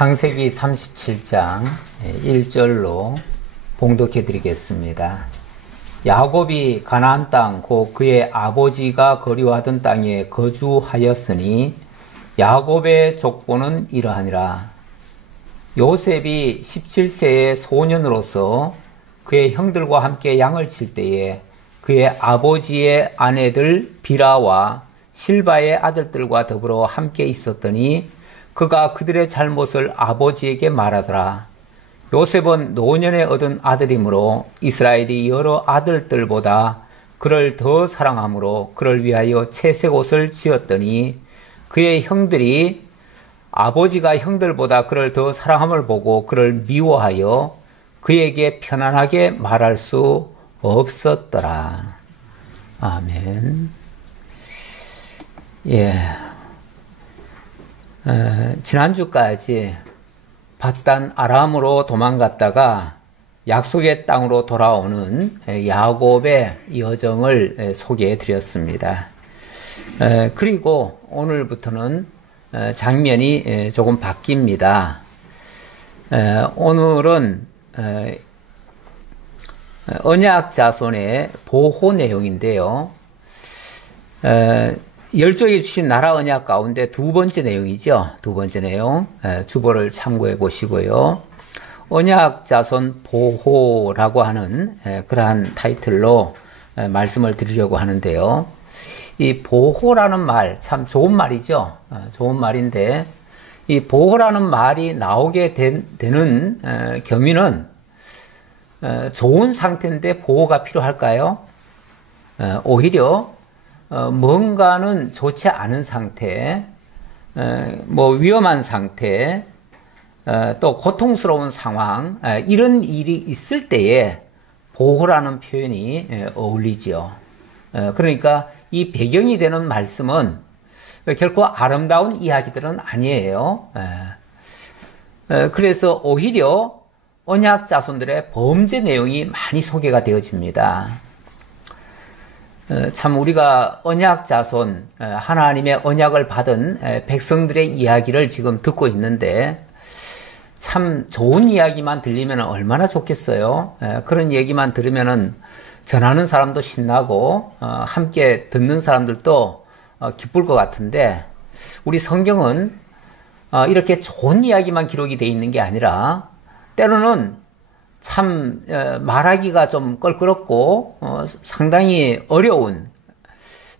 창세기 37장 1절로 봉독해 드리겠습니다. 야곱이 가나안 땅 곧 그의 아버지가 거류하던 땅에 거주하였으니 야곱의 족보는 이러하니라. 요셉이 17세의 소년으로서 그의 형들과 함께 양을 칠 때에 그의 아버지의 아내들 비라와 실바의 아들들과 더불어 함께 있었더니 그가 그들의 잘못을 아버지에게 말하더라. 요셉은 노년에 얻은 아들이므로 이스라엘이 여러 아들들보다 그를 더 사랑하므로 그를 위하여 채색 옷을 지었더니 그의 형들이 아버지가 형들보다 그를 더 사랑함을 보고 그를 미워하여 그에게 편안하게 말할 수 없었더라. 아멘. 지난주까지 밧단 아람으로 도망갔다가 약속의 땅으로 돌아오는 야곱의 여정을 소개해 드렸습니다. 그리고 오늘부터는 장면이 조금 바뀝니다. 오늘은 언약 자손의 보호 내용인데요. 열조에게 주신 나라 언약 가운데 두 번째 내용이죠. 두 번째 내용 주보를 참고해 보시고요. 언약 자손 보호라고 하는 그러한 타이틀로 말씀을 드리려고 하는데요. 이 보호라는 말 참 좋은 말이죠. 좋은 말인데 이 보호라는 말이 나오게 되는 경위는 좋은 상태인데 보호가 필요할까요? 오히려 뭔가는 좋지 않은 상태, 위험한 상태, 또 고통스러운 상황, 이런 일이 있을 때에 보호라는 표현이 어울리죠. 그러니까 이 배경이 되는 말씀은 결코 아름다운 이야기들은 아니에요. 그래서 오히려 언약 자손들의 범죄 내용이 많이 소개가 되어집니다. 참 우리가 언약 자손, 하나님의 언약을 받은 백성들의 이야기를 지금 듣고 있는데 참 좋은 이야기만 들리면 얼마나 좋겠어요. 그런 얘기만 들으면 전하는 사람도 신나고 함께 듣는 사람들도 기쁠 것 같은데 우리 성경은 이렇게 좋은 이야기만 기록이 되어 있는 게 아니라 때로는 참 말하기가 좀 껄끄럽고 상당히 어려운,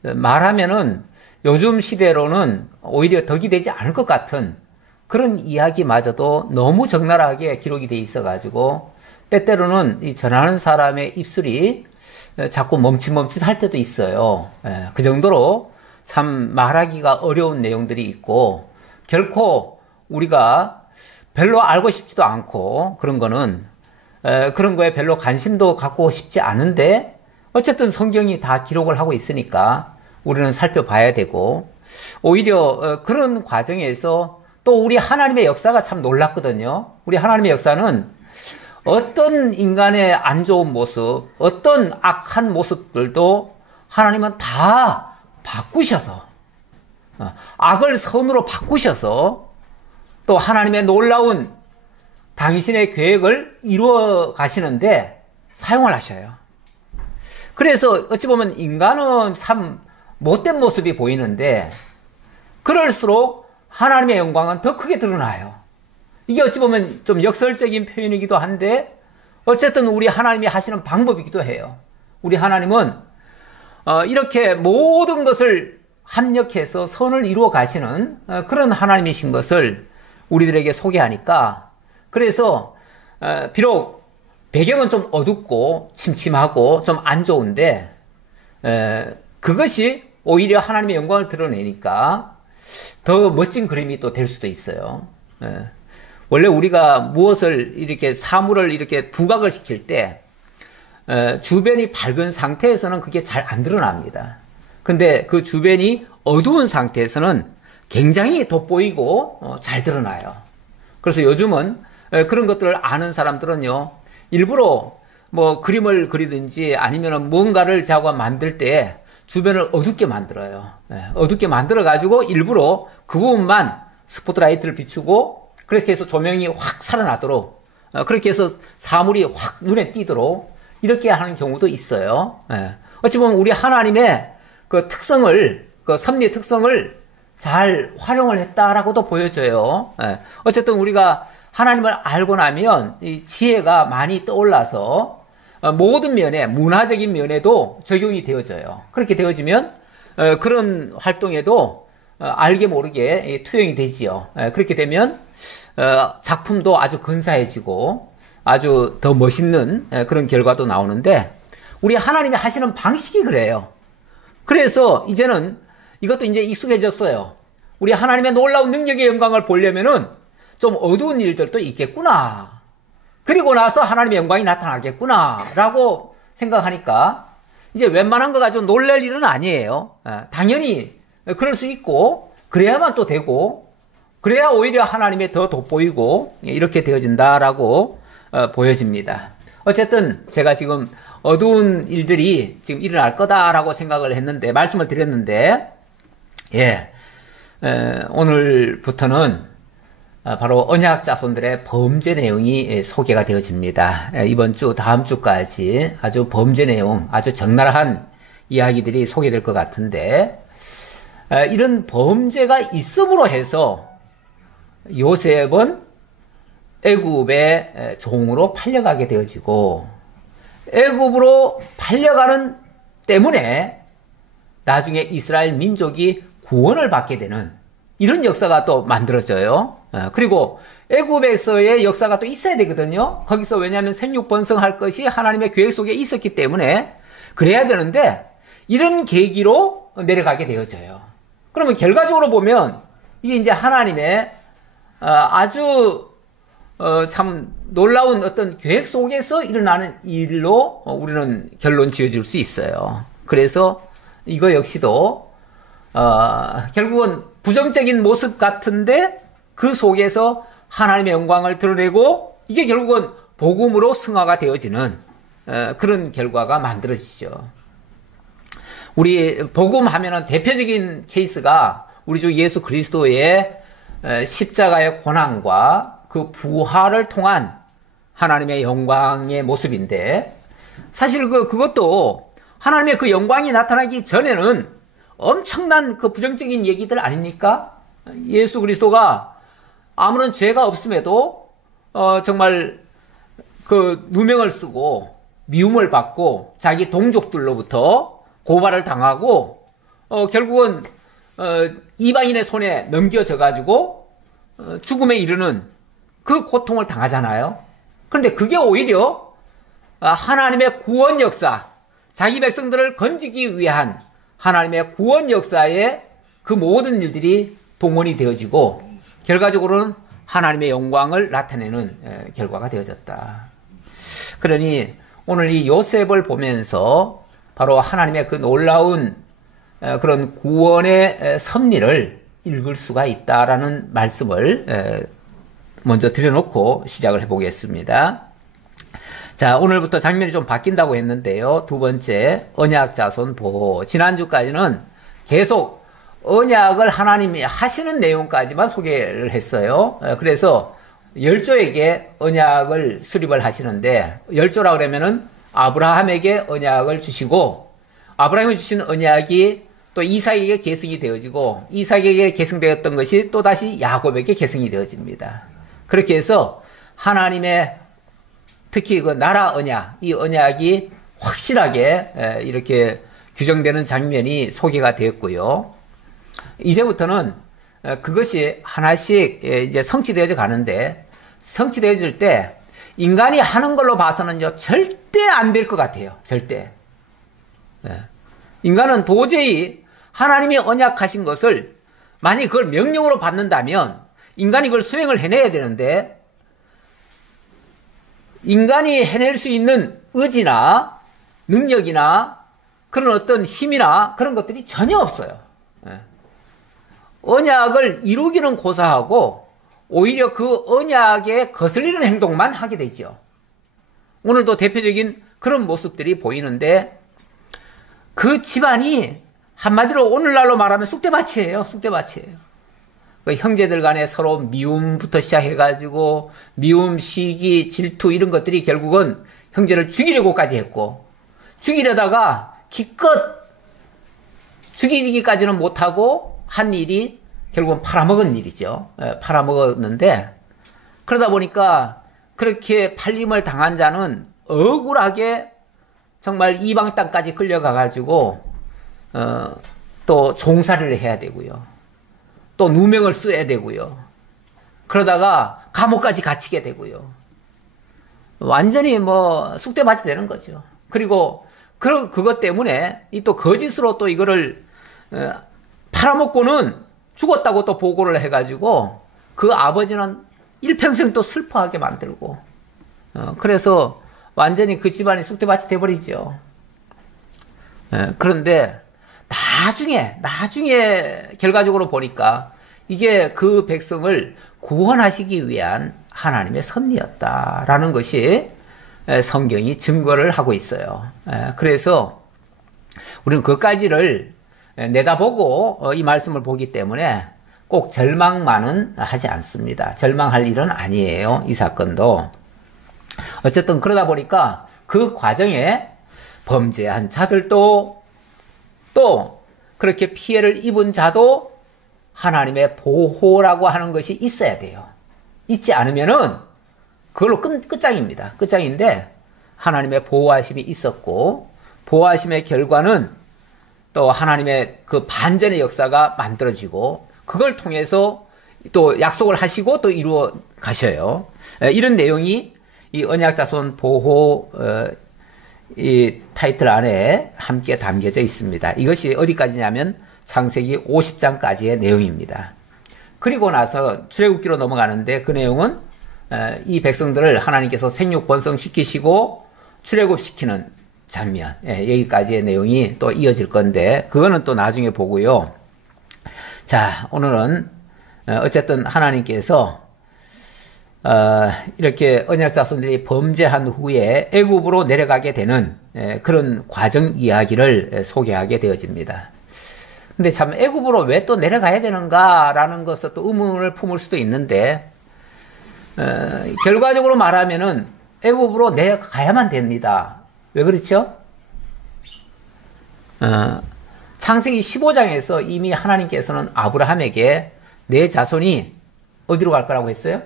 말하면은 요즘 시대로는 오히려 덕이 되지 않을 것 같은 그런 이야기마저도 너무 적나라하게 기록이 돼 있어 가지고 때때로는 이 전하는 사람의 입술이 자꾸 멈칫멈칫 할 때도 있어요. 그 정도로 참 말하기가 어려운 내용들이 있고 결코 우리가 별로 알고 싶지도 않고 그런 거는 그런 거에 별로 관심도 갖고 싶지 않은데 어쨌든 성경이 다 기록을 하고 있으니까 우리는 살펴봐야 되고 오히려 그런 과정에서 또 우리 하나님의 역사가 참 놀랍거든요. 우리 하나님의 역사는 어떤 인간의 안 좋은 모습, 어떤 악한 모습들도 하나님은 다 바꾸셔서 악을 선으로 바꾸셔서 또 하나님의 놀라운 당신의 계획을 이루어 가시는데 사용을 하셔요. 그래서 어찌 보면 인간은 참 못된 모습이 보이는데 그럴수록 하나님의 영광은 더 크게 드러나요. 이게 어찌 보면 좀 역설적인 표현이기도 한데 어쨌든 우리 하나님이 하시는 방법이기도 해요. 우리 하나님은 이렇게 모든 것을 합력해서 선을 이루어 가시는 그런 하나님이신 것을 우리들에게 소개하니까 그래서 비록 배경은 좀 어둡고 침침하고 좀 안 좋은데 그것이 오히려 하나님의 영광을 드러내니까 더 멋진 그림이 또 될 수도 있어요. 원래 우리가 무엇을 이렇게 사물을 이렇게 부각을 시킬 때 주변이 밝은 상태에서는 그게 잘 안 드러납니다. 근데 그 주변이 어두운 상태에서는 굉장히 돋보이고 잘 드러나요. 그래서 요즘은 그런 것들을 아는 사람들은요, 일부러 그림을 그리든지 아니면 뭔가를 자고 만들 때 주변을 어둡게 만들어요. 어둡게 만들어가지고 일부러 그 부분만 스포트라이트를 비추고 그렇게 해서 조명이 확 살아나도록, 그렇게 해서 사물이 확 눈에 띄도록 이렇게 하는 경우도 있어요. 어찌 보면 우리 하나님의 그 특성을, 그 섭리 특성을 잘 활용을 했다라고도 보여져요. 어쨌든 우리가 하나님을 알고 나면 이 지혜가 많이 떠올라서 모든 면에, 문화적인 면에도 적용이 되어져요. 그렇게 되어지면 그런 활동에도 알게 모르게 투영이 되지요. 그렇게 되면 작품도 아주 근사해지고 아주 더 멋있는 그런 결과도 나오는데, 우리 하나님이 하시는 방식이 그래요. 그래서 이제는 이것도 이제 익숙해졌어요. 우리 하나님의 놀라운 능력의 영광을 보려면은 좀 어두운 일들도 있겠구나. 그리고 나서 하나님의 영광이 나타나겠구나. 라고 생각하니까 이제 웬만한 거 가지고 놀랄 일은 아니에요. 당연히 그럴 수 있고, 그래야만 또 되고, 그래야 오히려 하나님의 더 돋보이고, 이렇게 되어진다라고 보여집니다. 어쨌든 제가 지금 어두운 일들이 지금 일어날 거다라고 생각을 했는데, 말씀을 드렸는데, 오늘부터는 바로 언약 자손들의 범죄 내용이 소개가 되어집니다. 이번 주, 다음 주까지 아주 범죄 내용, 아주 적나라한 이야기들이 소개될 것 같은데, 이런 범죄가 있음으로 해서 요셉은 애굽의 종으로 팔려가게 되어지고, 애굽으로 팔려가는 때문에 나중에 이스라엘 민족이 구원을 받게 되는 이런 역사가 또 만들어져요. 그리고 애굽에서의 역사가 또 있어야 되거든요. 거기서 왜냐하면 생육번성할 것이 하나님의 계획 속에 있었기 때문에 그래야 되는데, 이런 계기로 내려가게 되어져요. 그러면 결과적으로 보면 이게 이제 하나님의 아주 참 놀라운 어떤 계획 속에서 일어나는 일로 우리는 결론 지어줄 수 있어요. 그래서 이거 역시도 결국은 부정적인 모습 같은데 그 속에서 하나님의 영광을 드러내고, 이게 결국은 복음으로 승화가 되어지는 그런 결과가 만들어지죠. 우리 복음 하면은 대표적인 케이스가 우리 주 예수 그리스도의 십자가의 고난과 그 부활을 통한 하나님의 영광의 모습인데, 사실 그것도 하나님의 그 영광이 나타나기 전에는 엄청난 그 부정적인 얘기들 아닙니까? 예수 그리스도가 아무런 죄가 없음에도 정말 그 누명을 쓰고 미움을 받고 자기 동족들로부터 고발을 당하고 결국은 이방인의 손에 넘겨져 가지고 죽음에 이르는 그 고통을 당하잖아요. 그런데 그게 오히려 하나님의 구원 역사, 자기 백성들을 건지기 위한 하나님의 구원 역사에 그 모든 일들이 동원이 되어지고 결과적으로는 하나님의 영광을 나타내는 결과가 되어졌다. 그러니 오늘 이 요셉을 보면서 바로 하나님의 그 놀라운 그런 구원의 섭리를 읽을 수가 있다라는 말씀을 먼저 드려놓고 시작을 해보겠습니다. 자, 오늘부터 장면이 좀 바뀐다고 했는데요. 두 번째, 언약 자손 보호. 지난주까지는 계속 언약을 하나님이 하시는 내용까지만 소개를 했어요. 그래서 열조에게 언약을 수립을 하시는데, 열조라 그러면은 아브라함에게 언약을 주시고, 아브라함이 주신 언약이 또 이삭에게 계승이 되어지고, 이삭에게 계승되었던 것이 또다시 야곱에게 계승이 되어집니다. 그렇게 해서 하나님의 특히 그 나라 언약, 이 언약이 확실하게 이렇게 규정되는 장면이 소개가 되었고요. 이제부터는 그것이 하나씩 이제 성취되어져 가는데, 성취되어질 때 인간이 하는 걸로 봐서는요, 절대 안 될 것 같아요. 절대. 인간은 도저히 하나님이 언약하신 것을 만약 그걸 명령으로 받는다면 인간이 그걸 수행을 해내야 되는데, 인간이 해낼 수 있는 의지나 능력이나 그런 어떤 힘이나 그런 것들이 전혀 없어요. 언약을 이루기는 고사하고 오히려 그 언약에 거슬리는 행동만 하게 되죠. 오늘도 대표적인 그런 모습들이 보이는데, 그 집안이 한마디로 오늘날로 말하면 쑥대밭이에요. 쑥대밭이에요. 그 형제들 간에 서로 미움부터 시작해가지고 미움, 시기, 질투 이런 것들이 결국은 형제를 죽이려고까지 했고, 죽이려다가 기껏 죽이기까지는 못하고 한 일이 결국은 팔아먹은 일이죠. 팔아먹었는데, 그러다 보니까 그렇게 팔림을 당한 자는 억울하게 정말 이방 땅까지 끌려가가지고 또 종살이를 해야 되고요. 또 누명을 써야 되고요. 그러다가 감옥까지 갇히게 되고요. 완전히 뭐 쑥대밭이 되는 거죠. 그리고 그것 때문에 또 거짓으로 또 이거를 팔아먹고는 죽었다고 또 보고를 해가지고 그 아버지는 일평생 또 슬퍼하게 만들고, 그래서 완전히 그 집안이 쑥대밭이 돼버리죠. 그런데 나중에 결과적으로 보니까 이게 그 백성을 구원하시기 위한 하나님의 섭리였다라는 것이 성경이 증거를 하고 있어요. 그래서 우리는 그까지를 내다보고 이 말씀을 보기 때문에 꼭 절망만은 하지 않습니다. 절망할 일은 아니에요. 이 사건도. 어쨌든 그러다 보니까 그 과정에 범죄한 자들도 또 그렇게 피해를 입은 자도 하나님의 보호라고 하는 것이 있어야 돼요. 있지 않으면은 그걸로 끝장입니다. 끝장인데 하나님의 보호하심이 있었고, 보호하심의 결과는 또 하나님의 그 반전의 역사가 만들어지고, 그걸 통해서 또 약속을 하시고 또 이루어 가셔요. 이런 내용이 이 언약자손 보호 이 타이틀 안에 함께 담겨져 있습니다. 이것이 어디까지냐면 창세기 50장까지의 내용입니다. 그리고 나서 출애굽기로 넘어가는데 그 내용은 이 백성들을 하나님께서 생육 번성시키시고 출애굽시키는 장면, 여기까지의 내용이 또 이어질 건데 그거는 또 나중에 보고요. 자, 오늘은 어쨌든 하나님께서 이렇게 언약 자손들이 범죄한 후에 애굽으로 내려가게 되는 그런 과정 이야기를 소개하게 되어집니다. 근데 참 애굽으로 왜 또 내려가야 되는가라는 것을 또 의문을 품을 수도 있는데, 결과적으로 말하면은 애굽으로 내려가야만 됩니다. 왜 그렇죠? 창세기 15장에서 이미 하나님께서는 아브라함에게 내 자손이 어디로 갈 거라고 했어요?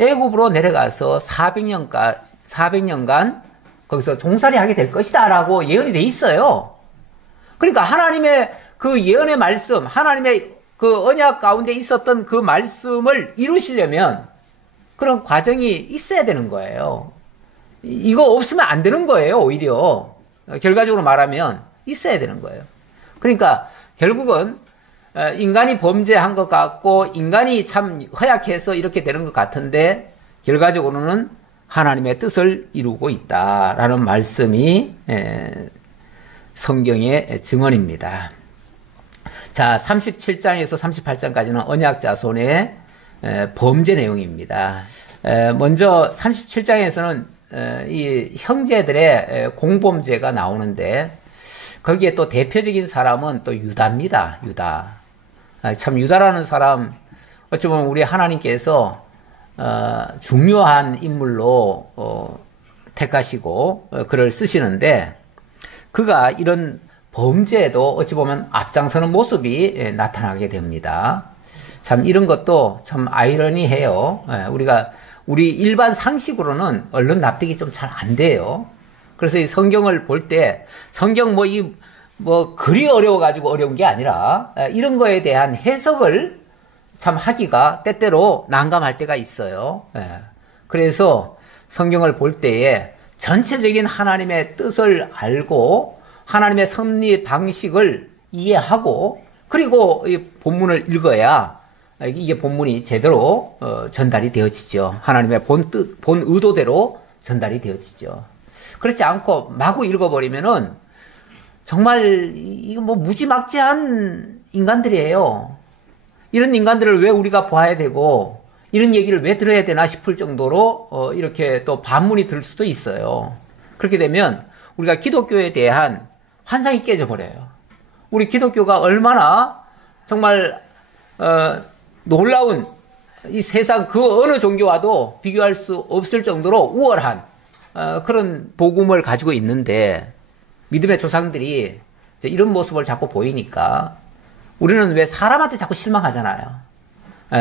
애굽으로 내려가서 400년간 거기서 종살이 하게 될 것이다 라고 예언이 돼 있어요. 그러니까 하나님의 그 예언의 말씀, 하나님의 그 언약 가운데 있었던 그 말씀을 이루시려면 그런 과정이 있어야 되는 거예요. 이거 없으면 안 되는 거예요. 오히려 결과적으로 말하면 있어야 되는 거예요. 그러니까 결국은 인간이 범죄한 것 같고 인간이 참 허약해서 이렇게 되는 것 같은데 결과적으로는 하나님의 뜻을 이루고 있다라는 말씀이 성경의 증언입니다. 자, 37장에서 38장까지는 언약 자손의 범죄 내용입니다. 먼저 37장에서는 이 형제들의 공범죄가 나오는데 거기에 또 대표적인 사람은 또 유다입니다. 유다. 참 유다라는 사람 어찌 보면 우리 하나님께서 중요한 인물로 택하시고 그를 쓰시는데 그가 이런 범죄에도 어찌 보면 앞장서는 모습이 나타나게 됩니다. 참 이런 것도 참 아이러니해요. 우리 일반 상식으로는 얼른 납득이 좀 잘 안 돼요. 그래서 이 성경을 볼 때 성경 그리 어려워가지고 어려운 게 아니라 이런 거에 대한 해석을 참 하기가 때때로 난감할 때가 있어요. 그래서 성경을 볼 때에 전체적인 하나님의 뜻을 알고 하나님의 섭리 방식을 이해하고 그리고 이 본문을 읽어야 이게 본문이 제대로 전달이 되어지죠. 하나님의 본 의도대로 전달이 되어지죠. 그렇지 않고 마구 읽어버리면은 정말 이거 무지막지한 인간들이에요. 이런 인간들을 왜 우리가 봐야 되고 이런 얘기를 왜 들어야 되나 싶을 정도로 이렇게 또 반문이 들 수도 있어요. 그렇게 되면 우리가 기독교에 대한 환상이 깨져버려요. 우리 기독교가 얼마나 정말 놀라운 이 세상 그 어느 종교와도 비교할 수 없을 정도로 우월한 그런 복음을 가지고 있는데 믿음의 조상들이 이런 모습을 자꾸 보이니까 우리는 왜 사람한테 자꾸 실망하잖아요.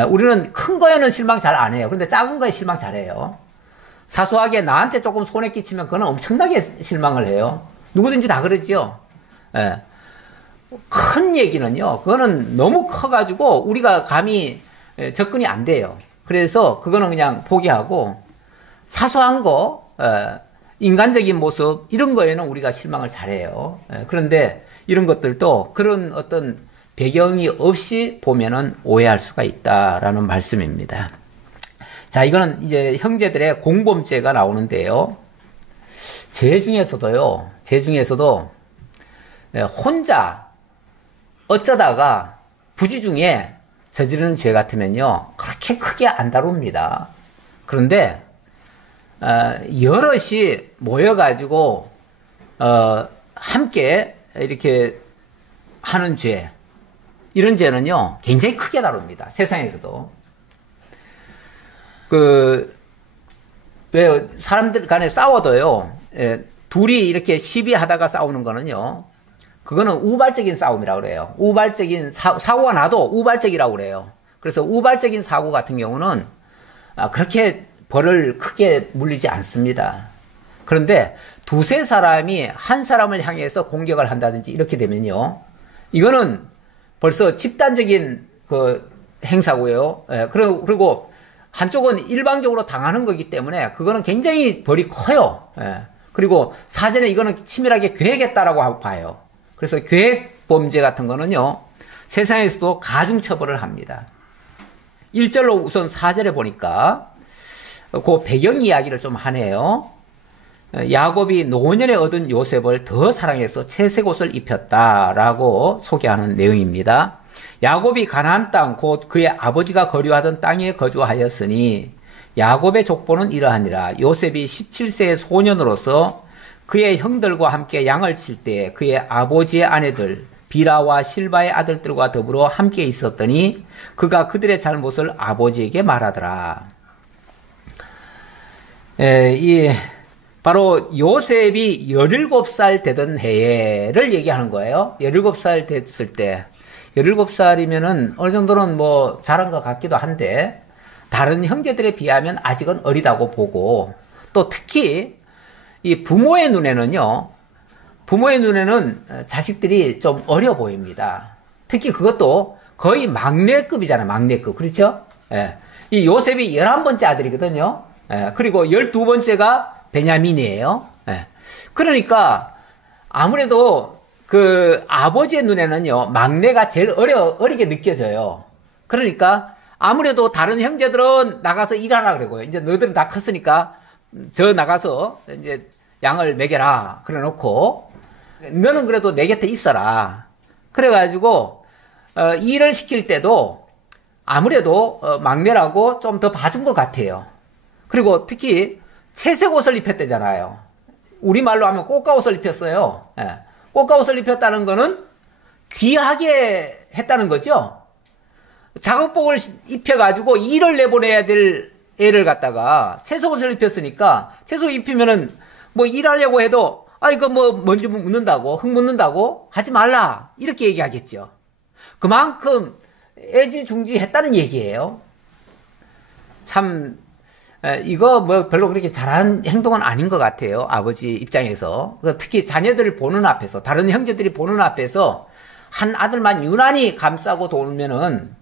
우리는 큰 거에는 실망 잘 안 해요. 그런데 작은 거에 실망 잘해요. 사소하게 나한테 조금 손해 끼치면 그거는 엄청나게 실망을 해요. 누구든지 다 그러지요. 큰 얘기는요, 그거는 너무 커가지고 우리가 감히 접근이 안 돼요. 그래서 그거는 그냥 포기하고 사소한 거, 인간적인 모습 이런 거에는 우리가 실망을 잘해요. 그런데 이런 것들도 그런 어떤 배경이 없이 보면은 오해할 수가 있다라는 말씀입니다. 자, 이거는 이제 형제들의 공범죄가 나오는데요. 죄 중에서도 혼자 어쩌다가 부지중에 저지르는 죄 같으면요, 그렇게 크게 안 다룹니다. 그런데 여럿이 모여가지고 함께 이렇게 하는 죄, 이런 죄는요 굉장히 크게 다룹니다. 세상에서도. 왜 사람들 간에 싸워도요, 둘이 이렇게 시비하다가 싸우는 거는요, 그거는 우발적인 싸움이라고 그래요. 우발적인 사고가 나도 우발적이라고 그래요. 그래서 우발적인 사고 같은 경우는 그렇게 벌을 크게 물리지 않습니다. 그런데 두세 사람이 한 사람을 향해서 공격을 한다든지 이렇게 되면요, 이거는 벌써 집단적인 그 행사고요. 그리고 한쪽은 일방적으로 당하는 거기 때문에 그거는 굉장히 벌이 커요. 그리고 사전에 이거는 치밀하게 계획했다라고 봐요. 그래서 계획 범죄 같은 거는요, 세상에서도 가중처벌을 합니다. 1절로 우선 4절에 보니까 그 배경 이야기를 좀 하네요. 야곱이 노년에 얻은 요셉을 더 사랑해서 채색 옷을 입혔다라고 소개하는 내용입니다. 야곱이 가나안 땅 곧 그의 아버지가 거류하던 땅에 거주하였으니 야곱의 족보는 이러하니라. 요셉이 17세의 소년으로서 그의 형들과 함께 양을 칠 때 그의 아버지의 아내들 비라와 실바의 아들들과 더불어 함께 있었더니 그가 그들의 잘못을 아버지에게 말하더라. 바로 요셉이 17살 되던 해를 얘기하는 거예요. 17살 됐을 때, 17살이면은 어느 정도는 뭐 자란 것 같기도 한데 다른 형제들에 비하면 아직은 어리다고 보고, 또 특히 이 부모의 눈에는 자식들이 좀 어려 보입니다. 특히 그것도 거의 막내급이잖아요. 막내급. 그렇죠? 이 요셉이 11번째 아들이거든요. 그리고 12번째가 베냐민이에요. 그러니까 아무래도 그 아버지의 눈에는요, 막내가 제일 어리게 느껴져요. 그러니까 아무래도 다른 형제들은 나가서 일하라 그러고요. 이제 너희들은 다 컸으니까 저 나가서 이제 양을 먹여라 그래 놓고 너는 그래도 내 곁에 있어라. 그래가지고 일을 시킬 때도 아무래도 막내라고 좀 더 봐준 것 같아요. 그리고 특히 채색 옷을 입혔대잖아요. 우리말로 하면 꽃가옷을 입혔어요. 꽃가옷을 입혔다는 거는 귀하게 했다는 거죠. 작업복을 입혀가지고 일을 내보내야 될 애를 갖다가 채색옷을 입혔으니까, 채색옷 입히면은 뭐 일하려고 해도 이거 뭐 먼지 묻는다고, 흙 묻는다고 하지 말라 이렇게 얘기하겠죠. 그만큼 애지중지했다는 얘기예요. 참 이거 뭐 별로 그렇게 잘한 행동은 아닌 것 같아요. 아버지 입장에서. 특히 자녀들을 보는 앞에서, 다른 형제들이 보는 앞에서 한 아들만 유난히 감싸고 돌면은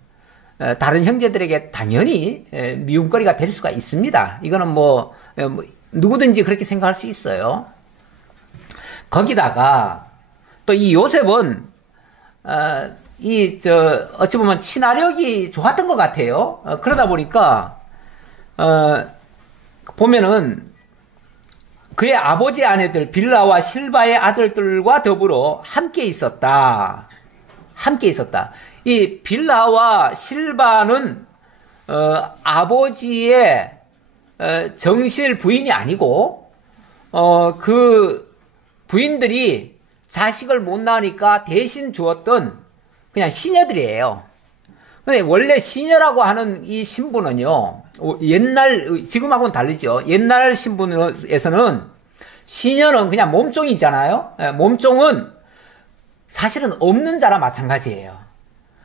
다른 형제들에게 당연히 미움거리가 될 수가 있습니다. 이거는 뭐 누구든지 그렇게 생각할 수 있어요. 거기다가 또 이 요셉은 어찌 보면 친화력이 좋았던 것 같아요. 그러다 보니까 보면은 그의 아버지 아내들 빌라와 실바의 아들들과 더불어 함께 있었다. 함께 있었다. 이 빌라와 실바는 아버지의 정실 부인이 아니고 그 부인들이 자식을 못 낳으니까 대신 주었던 그냥 시녀들이에요. 근데 원래 시녀라고 하는 이 신분은요, 옛날, 지금하고는 다르죠. 옛날 신분에서는 시녀는 그냥 몸종이잖아요. 몸종은 사실은 없는 자라 마찬가지예요.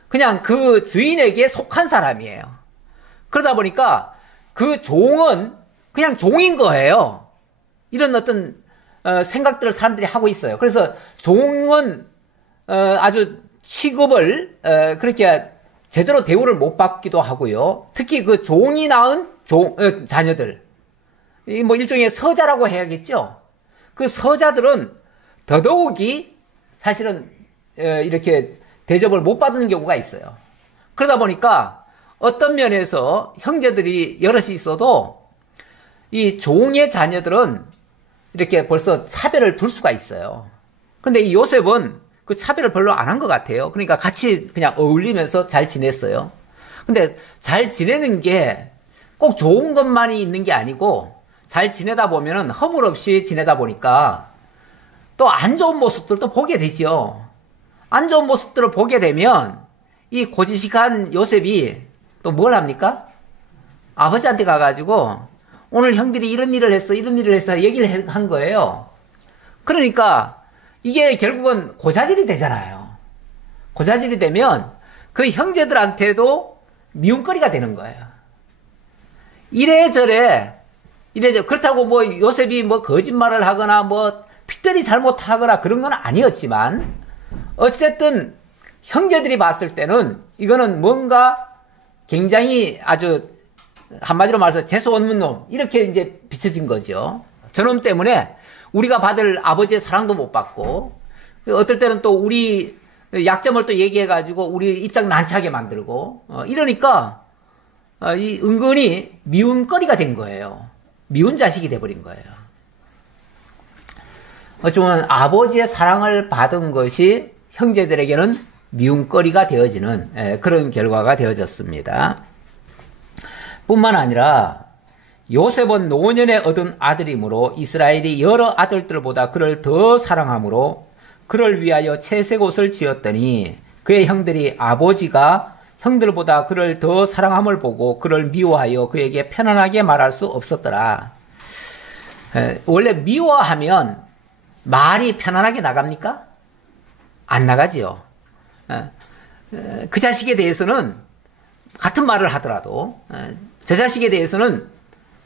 그냥 그 주인에게 속한 사람이에요. 그러다 보니까 그 종은 그냥 종인 거예요. 이런 어떤 생각들을 사람들이 하고 있어요. 그래서 종은 아주 취급을 그렇게 제대로 대우를 못 받기도 하고요. 특히 그 종이 낳은 자녀들, 뭐 일종의 서자라고 해야겠죠. 그 서자들은 더더욱이 사실은 이렇게 대접을 못 받는 경우가 있어요. 그러다 보니까 어떤 면에서 형제들이 여럿이 있어도 이 종의 자녀들은 이렇게 벌써 차별을 둘 수가 있어요. 그런데 이 요셉은 그 차별을 별로 안 한 것 같아요. 그러니까 같이 그냥 어울리면서 잘 지냈어요. 근데 잘 지내는 게 꼭 좋은 것만이 있는 게 아니고 잘 지내다 보면은 허물없이 지내다 보니까 또 안 좋은 모습들도 보게 되죠. 안 좋은 모습들을 보게 되면 이 고지식한 요셉이 또 뭘 합니까? 아버지한테 가가지고 오늘 형들이 이런 일을 했어, 이런 일을 했어 얘기를 한 거예요. 그러니까 이게 결국은 고자질이 되잖아요. 고자질이 되면 그 형제들한테도 미움거리가 되는 거예요. 이래저래 그렇다고 뭐 요셉이 뭐 거짓말을 하거나 뭐 특별히 잘못하거나 그런 건 아니었지만 어쨌든 형제들이 봤을 때는 이거는 뭔가 굉장히 아주 한마디로 말해서 재수 없는 놈 이렇게 이제 비춰진 거죠. 저놈 때문에 우리가 받을 아버지의 사랑도 못 받고 어떨 때는 또 우리 약점을 또 얘기해가지고 우리 입장 난처하게 만들고 이러니까 이 은근히 미움거리가 된 거예요. 미운 자식이 돼버린 거예요. 어쩌면 아버지의 사랑을 받은 것이 형제들에게는 미움거리가 되어지는 그런 결과가 되어졌습니다. 뿐만 아니라 요셉은 노년에 얻은 아들이므로 이스라엘이 여러 아들들보다 그를 더 사랑하므로 그를 위하여 채색 옷을 지었더니 그의 형들이 아버지가 형들보다 그를 더 사랑함을 보고 그를 미워하여 그에게 편안하게 말할 수 없었더라. 원래 미워하면 말이 편안하게 나갑니까? 안 나가지요. 그 자식에 대해서는 같은 말을 하더라도 저 자식에 대해서는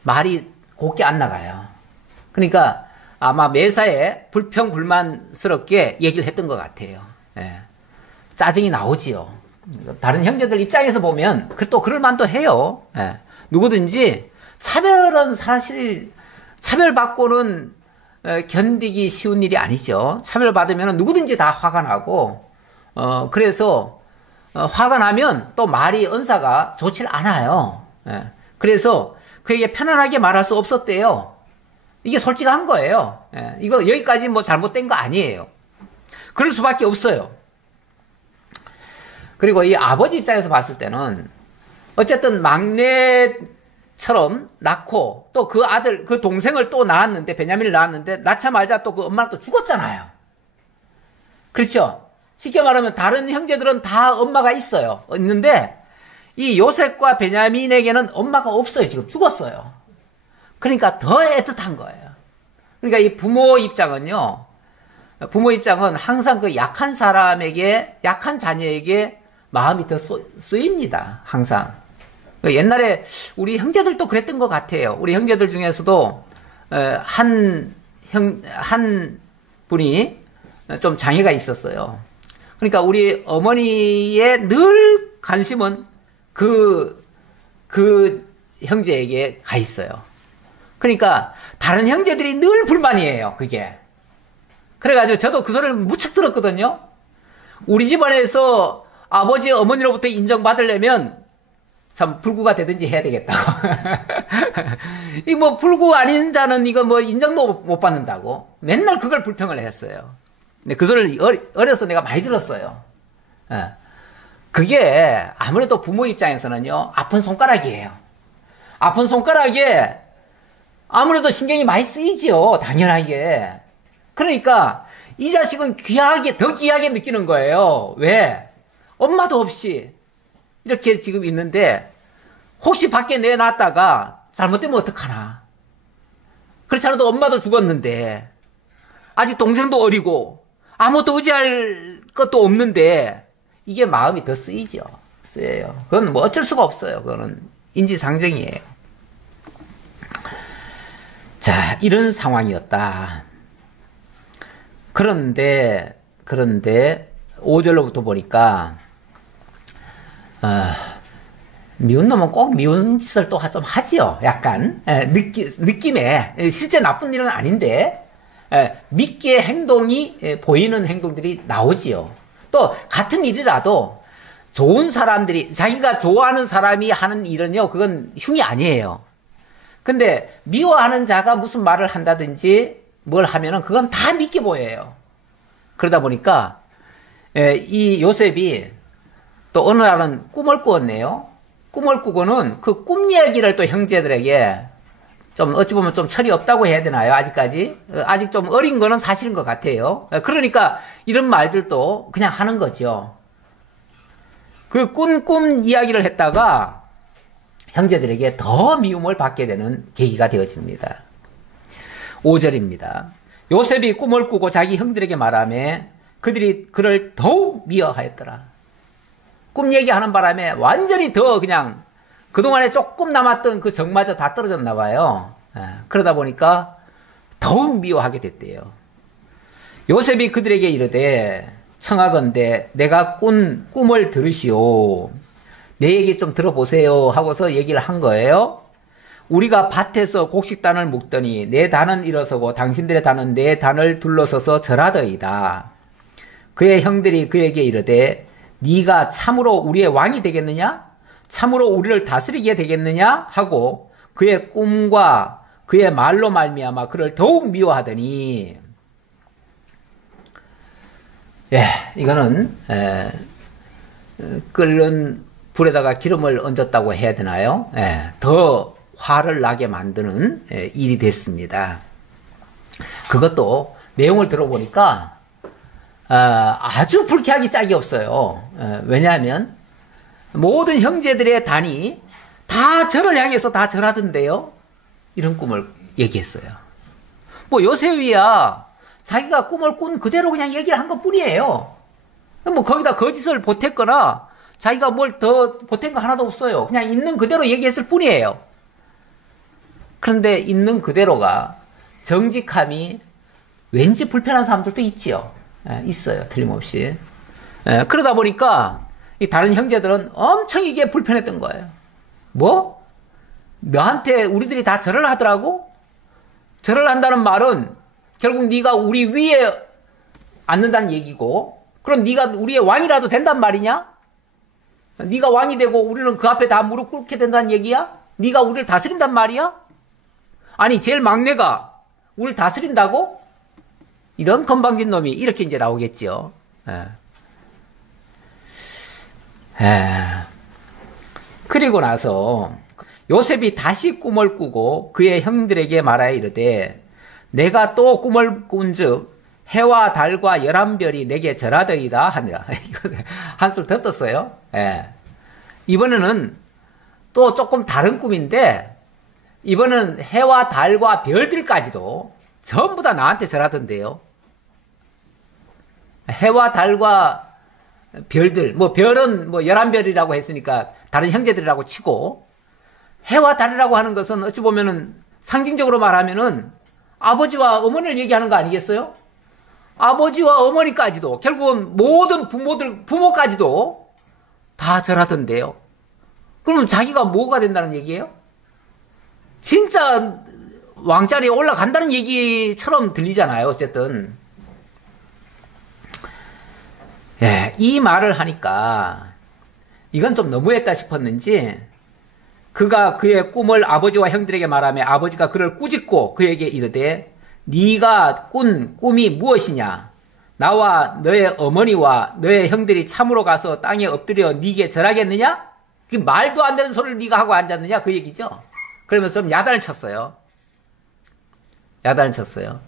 말이 곱게 안 나가요. 그러니까 아마 매사에 불평불만스럽게 얘기를 했던 것 같아요. 짜증이 나오지요. 다른 형제들 입장에서 보면 또 그럴 만도 해요. 누구든지 차별은 사실 차별받고는 견디기 쉬운 일이 아니죠. 차별받으면 누구든지 다 화가 나고 그래서 화가 나면 또 말이 언사가 좋질 않아요. 그래서 그에게 편안하게 말할 수 없었대요. 이게 솔직한 거예요. 이거 여기까지 뭐 잘못된 거 아니에요. 그럴 수밖에 없어요. 그리고 이 아버지 입장에서 봤을 때는 어쨌든 막내처럼 낳고 또 그 아들, 그 동생을 또 낳았는데, 베냐민을 낳았는데 낳자마자 또 그 엄마가 또 죽었잖아요. 그렇죠? 쉽게 말하면 다른 형제들은 다 엄마가 있어요. 있는데 이 요셉과 베냐민에게는 엄마가 없어요. 지금 죽었어요. 그러니까 더 애틋한 거예요. 그러니까 이 부모 입장은 항상 그 약한 사람에게, 약한 자녀에게 마음이 더 쓰입니다. 항상. 옛날에 우리 형제들도 그랬던 것 같아요. 우리 형제들 중에서도 한 분이 좀 장애가 있었어요. 그러니까 우리 어머니의 늘 관심은 그 형제에게 가 있어요. 그러니까 다른 형제들이 늘 불만이에요. 그게. 그래가지고 저도 그 소리를 무척 들었거든요. 우리 집안에서 아버지 어머니로부터 인정받으려면 참 불구가 되든지 해야 되겠다고. 이 뭐 불구 아닌 자는 이거 뭐 인정도 못 받는다고 맨날 그걸 불평을 했어요. 근데 그 소리를 어려서 내가 많이 들었어요. 그게 아무래도 부모 입장에서는요, 아픈 손가락이에요. 아픈 손가락에 아무래도 신경이 많이 쓰이지요. 당연하게. 그러니까 이 자식은 더 귀하게 느끼는 거예요. 왜? 엄마도 없이 이렇게 지금 있는데 혹시 밖에 내놨다가 잘못되면 어떡하나. 그렇지 않아도 엄마도 죽었는데 아직 동생도 어리고 아무것도 의지할 것도 없는데 이게 마음이 더 쓰이죠. 쓰여요. 그건 뭐 어쩔 수가 없어요. 그거는 인지상정이에요. 자, 이런 상황이었다. 그런데 5절로부터 보니까 미운 놈은 꼭 미운 짓을 또 좀 하지요. 약간 느낌에 실제 나쁜 일은 아닌데 믿게 행동이 보이는 행동들이 나오지요. 또 같은 일이라도 좋은 사람들이 자기가 좋아하는 사람이 하는 일은요, 그건 흉이 아니에요. 근데 미워하는 자가 무슨 말을 한다든지 뭘 하면은 그건 다 믿게 보여요. 그러다 보니까 이 요셉이 또 어느 날은 꿈을 꾸었네요. 꿈을 꾸고는 그 꿈 얘기를 또 형제들에게 좀 어찌 보면 좀 철이 없다고 해야 되나요? 아직까지 아직 좀 어린 거는 사실인 것 같아요. 그러니까 이런 말들도 그냥 하는 거죠. 그 꿈 이야기를 했다가 형제들에게 더 미움을 받게 되는 계기가 되어집니다. 5절입니다. 요셉이 꿈을 꾸고 자기 형들에게 말하며 그들이 그를 더욱 미워하였더라. 꿈 얘기하는 바람에 완전히 더 그냥 그동안에 조금 남았던 그 정마저 다 떨어졌나 봐요. 그러다 보니까 더욱 미워하게 됐대요. 요셉이 그들에게 이르되 청하건대 내가 꾼 꿈을 들으시오. 내 얘기 좀 들어보세요 하고서 얘기를 한 거예요. 우리가 밭에서 곡식단을 묶더니 내 단은 일어서고 당신들의 단은 내 단을 둘러서서 절하더이다. 그의 형들이 그에게 이르되 네가 참으로 우리의 왕이 되겠느냐? 참으로 우리를 다스리게 되겠느냐? 하고 그의 꿈과 그의 말로 말미암아 그를 더욱 미워하더니 이거는 끓는 불에다가 기름을 얹었다고 해야 되나요? 더 화를 나게 만드는 일이 됐습니다. 그것도 내용을 들어보니까 아주 불쾌하기 짝이 없어요. 왜냐하면 모든 형제들의 단이 다 저를 향해서 다 절하던데요. 이런 꿈을 얘기했어요. 뭐 요셉이야 자기가 꿈을 꾼 그대로 그냥 얘기를 한 것뿐이에요. 뭐 거기다 거짓을 보탰거나 자기가 뭘 더 보탠 거 하나도 없어요. 그냥 있는 그대로 얘기했을 뿐이에요. 그런데 있는 그대로가 정직함이 왠지 불편한 사람들도 있지요. 있어요. 틀림없이. 그러다 보니까 이 다른 형제들은 엄청 이게 불편했던 거예요. 뭐? 너한테 우리들이 다 절을 하더라고? 절을 한다는 말은 결국 네가 우리 위에 앉는다는 얘기고 그럼 네가 우리의 왕이라도 된단 말이냐? 네가 왕이 되고 우리는 그 앞에 다 무릎 꿇게 된다는 얘기야? 네가 우리를 다스린단 말이야? 아니 제일 막내가 우리를 다스린다고? 이런 건방진 놈이 이렇게 이제 나오겠죠. 그리고 나서 요셉이 다시 꿈을 꾸고 그의 형들에게 말하여 이르되 내가 또 꿈을 꾼즉 해와 달과 11별이 내게 절하더이다 하니라. 이거 한술 더 떴어요. 이번에는 또 조금 다른 꿈인데 이번은 해와 달과 별들까지도 전부 다 나한테 절하던데요. 해와 달과 별들, 뭐 별은 뭐 11별이라고 했으니까 다른 형제들이라고 치고 해와 달이라고 하는 것은 어찌 보면은 상징적으로 말하면은 아버지와 어머니를 얘기하는 거 아니겠어요? 아버지와 어머니까지도 결국은 모든 부모까지도 다 절하던데요. 그러면 자기가 뭐가 된다는 얘기예요? 진짜 왕자리에 올라간다는 얘기처럼 들리잖아요. 어쨌든 이 말을 하니까 이건 좀 너무했다 싶었는지 그가 그의 꿈을 아버지와 형들에게 말하며 아버지가 그를 꾸짖고 그에게 이르되 네가 꾼 꿈이 무엇이냐? 나와 너의 어머니와 너의 형들이 참으로 가서 땅에 엎드려 네게 절하겠느냐? 그 말도 안 되는 소리를 네가 하고 앉았느냐? 그 얘기죠. 그러면서 좀 야단을 쳤어요. 야단을 쳤어요.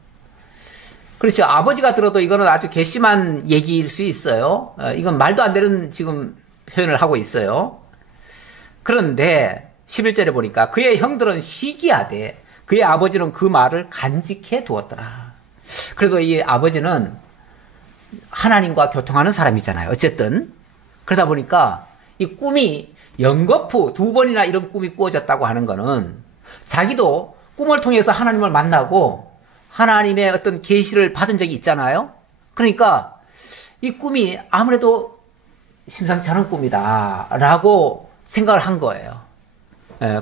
그렇죠. 아버지가 들어도 이거는 아주 괘씸한 얘기일 수 있어요. 이건 말도 안 되는 지금 표현을 하고 있어요. 그런데 11절에 보니까 그의 형들은 시기하되 그의 아버지는 그 말을 간직해 두었더라. 그래도 이 아버지는 하나님과 교통하는 사람이잖아요. 어쨌든 그러다 보니까 이 꿈이 연거푸 2번이나 이런 꿈이 꾸어졌다고 하는 거는 자기도 꿈을 통해서 하나님을 만나고 하나님의 어떤 계시를 받은 적이 있잖아요. 그러니까 이 꿈이 아무래도 심상치 않은 꿈이다 라고 생각을 한 거예요.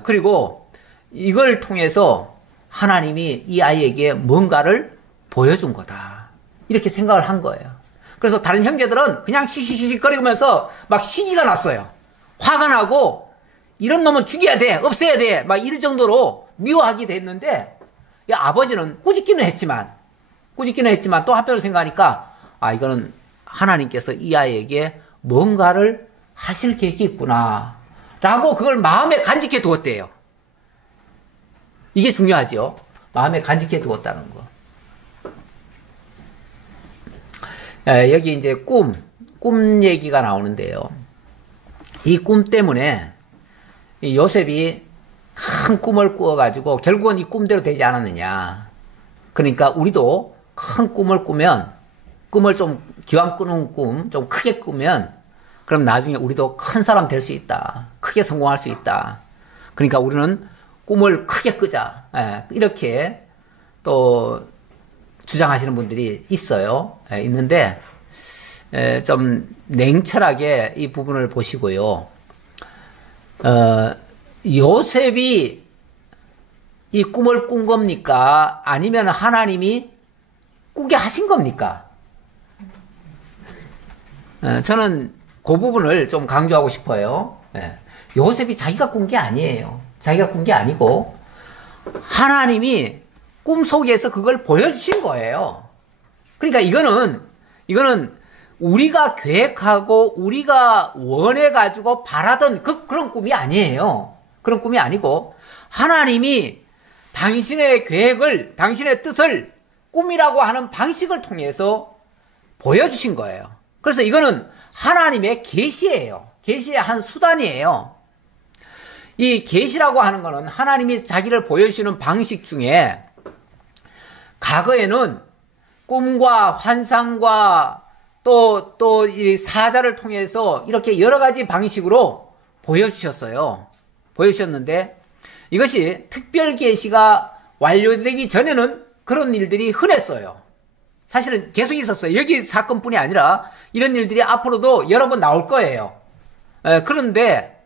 그리고 이걸 통해서 하나님이 이 아이에게 뭔가를 보여준 거다 이렇게 생각을 한 거예요. 그래서 다른 형제들은 그냥 시시시거리면서 막 시기가 났어요. 화가 나고 이런 놈은 죽여야 돼, 없애야 돼, 막 이럴 정도로 미워하게 됐는데 이 아버지는 꾸짖기는 했지만 또 한편으로 생각하니까 이거는 하나님께서 이 아이에게 뭔가를 하실 계획이 있구나 라고 그걸 마음에 간직해 두었대요. 이게 중요하죠. 마음에 간직해 두었다는 거. 여기 이제 꿈 얘기가 나오는데요. 이 꿈 때문에 이 요셉이 큰 꿈을 꾸어가지고 결국은 이 꿈대로 되지 않았느냐. 그러니까 우리도 큰 꿈을 꾸면, 꿈을 좀 기왕 꾸는 꿈, 좀 크게 꾸면, 그럼 나중에 우리도 큰 사람 될 수 있다. 크게 성공할 수 있다. 그러니까 우리는 꿈을 크게 꾸자. 이렇게 또 주장하시는 분들이 있어요. 있는데, 좀 냉철하게 이 부분을 보시고요. 요셉이 이 꿈을 꾼 겁니까? 아니면 하나님이 꾸게 하신 겁니까? 저는 그 부분을 좀 강조하고 싶어요. 요셉이 자기가 꾼 게 아니에요. 자기가 꾼 게 아니고 하나님이 꿈속에서 그걸 보여주신 거예요. 그러니까 이거는 우리가 계획하고 우리가 원해가지고 바라던 그런 꿈이 아니에요. 그런 꿈이 아니고 하나님이 당신의 계획을, 당신의 뜻을 꿈이라고 하는 방식을 통해서 보여주신 거예요. 그래서 이거는 하나님의 계시예요. 계시의 한 수단이에요. 이 계시라고 하는 거는 하나님이 자기를 보여주시는 방식 중에 과거에는 꿈과 환상과 또 이 사자를 통해서 이렇게 여러 가지 방식으로 보여주셨어요. 보여주셨는데 이것이 특별 계시가 완료되기 전에는 그런 일들이 흔했어요. 사실은 계속 있었어요. 여기 사건뿐이 아니라 이런 일들이 앞으로도 여러 번 나올 거예요. 그런데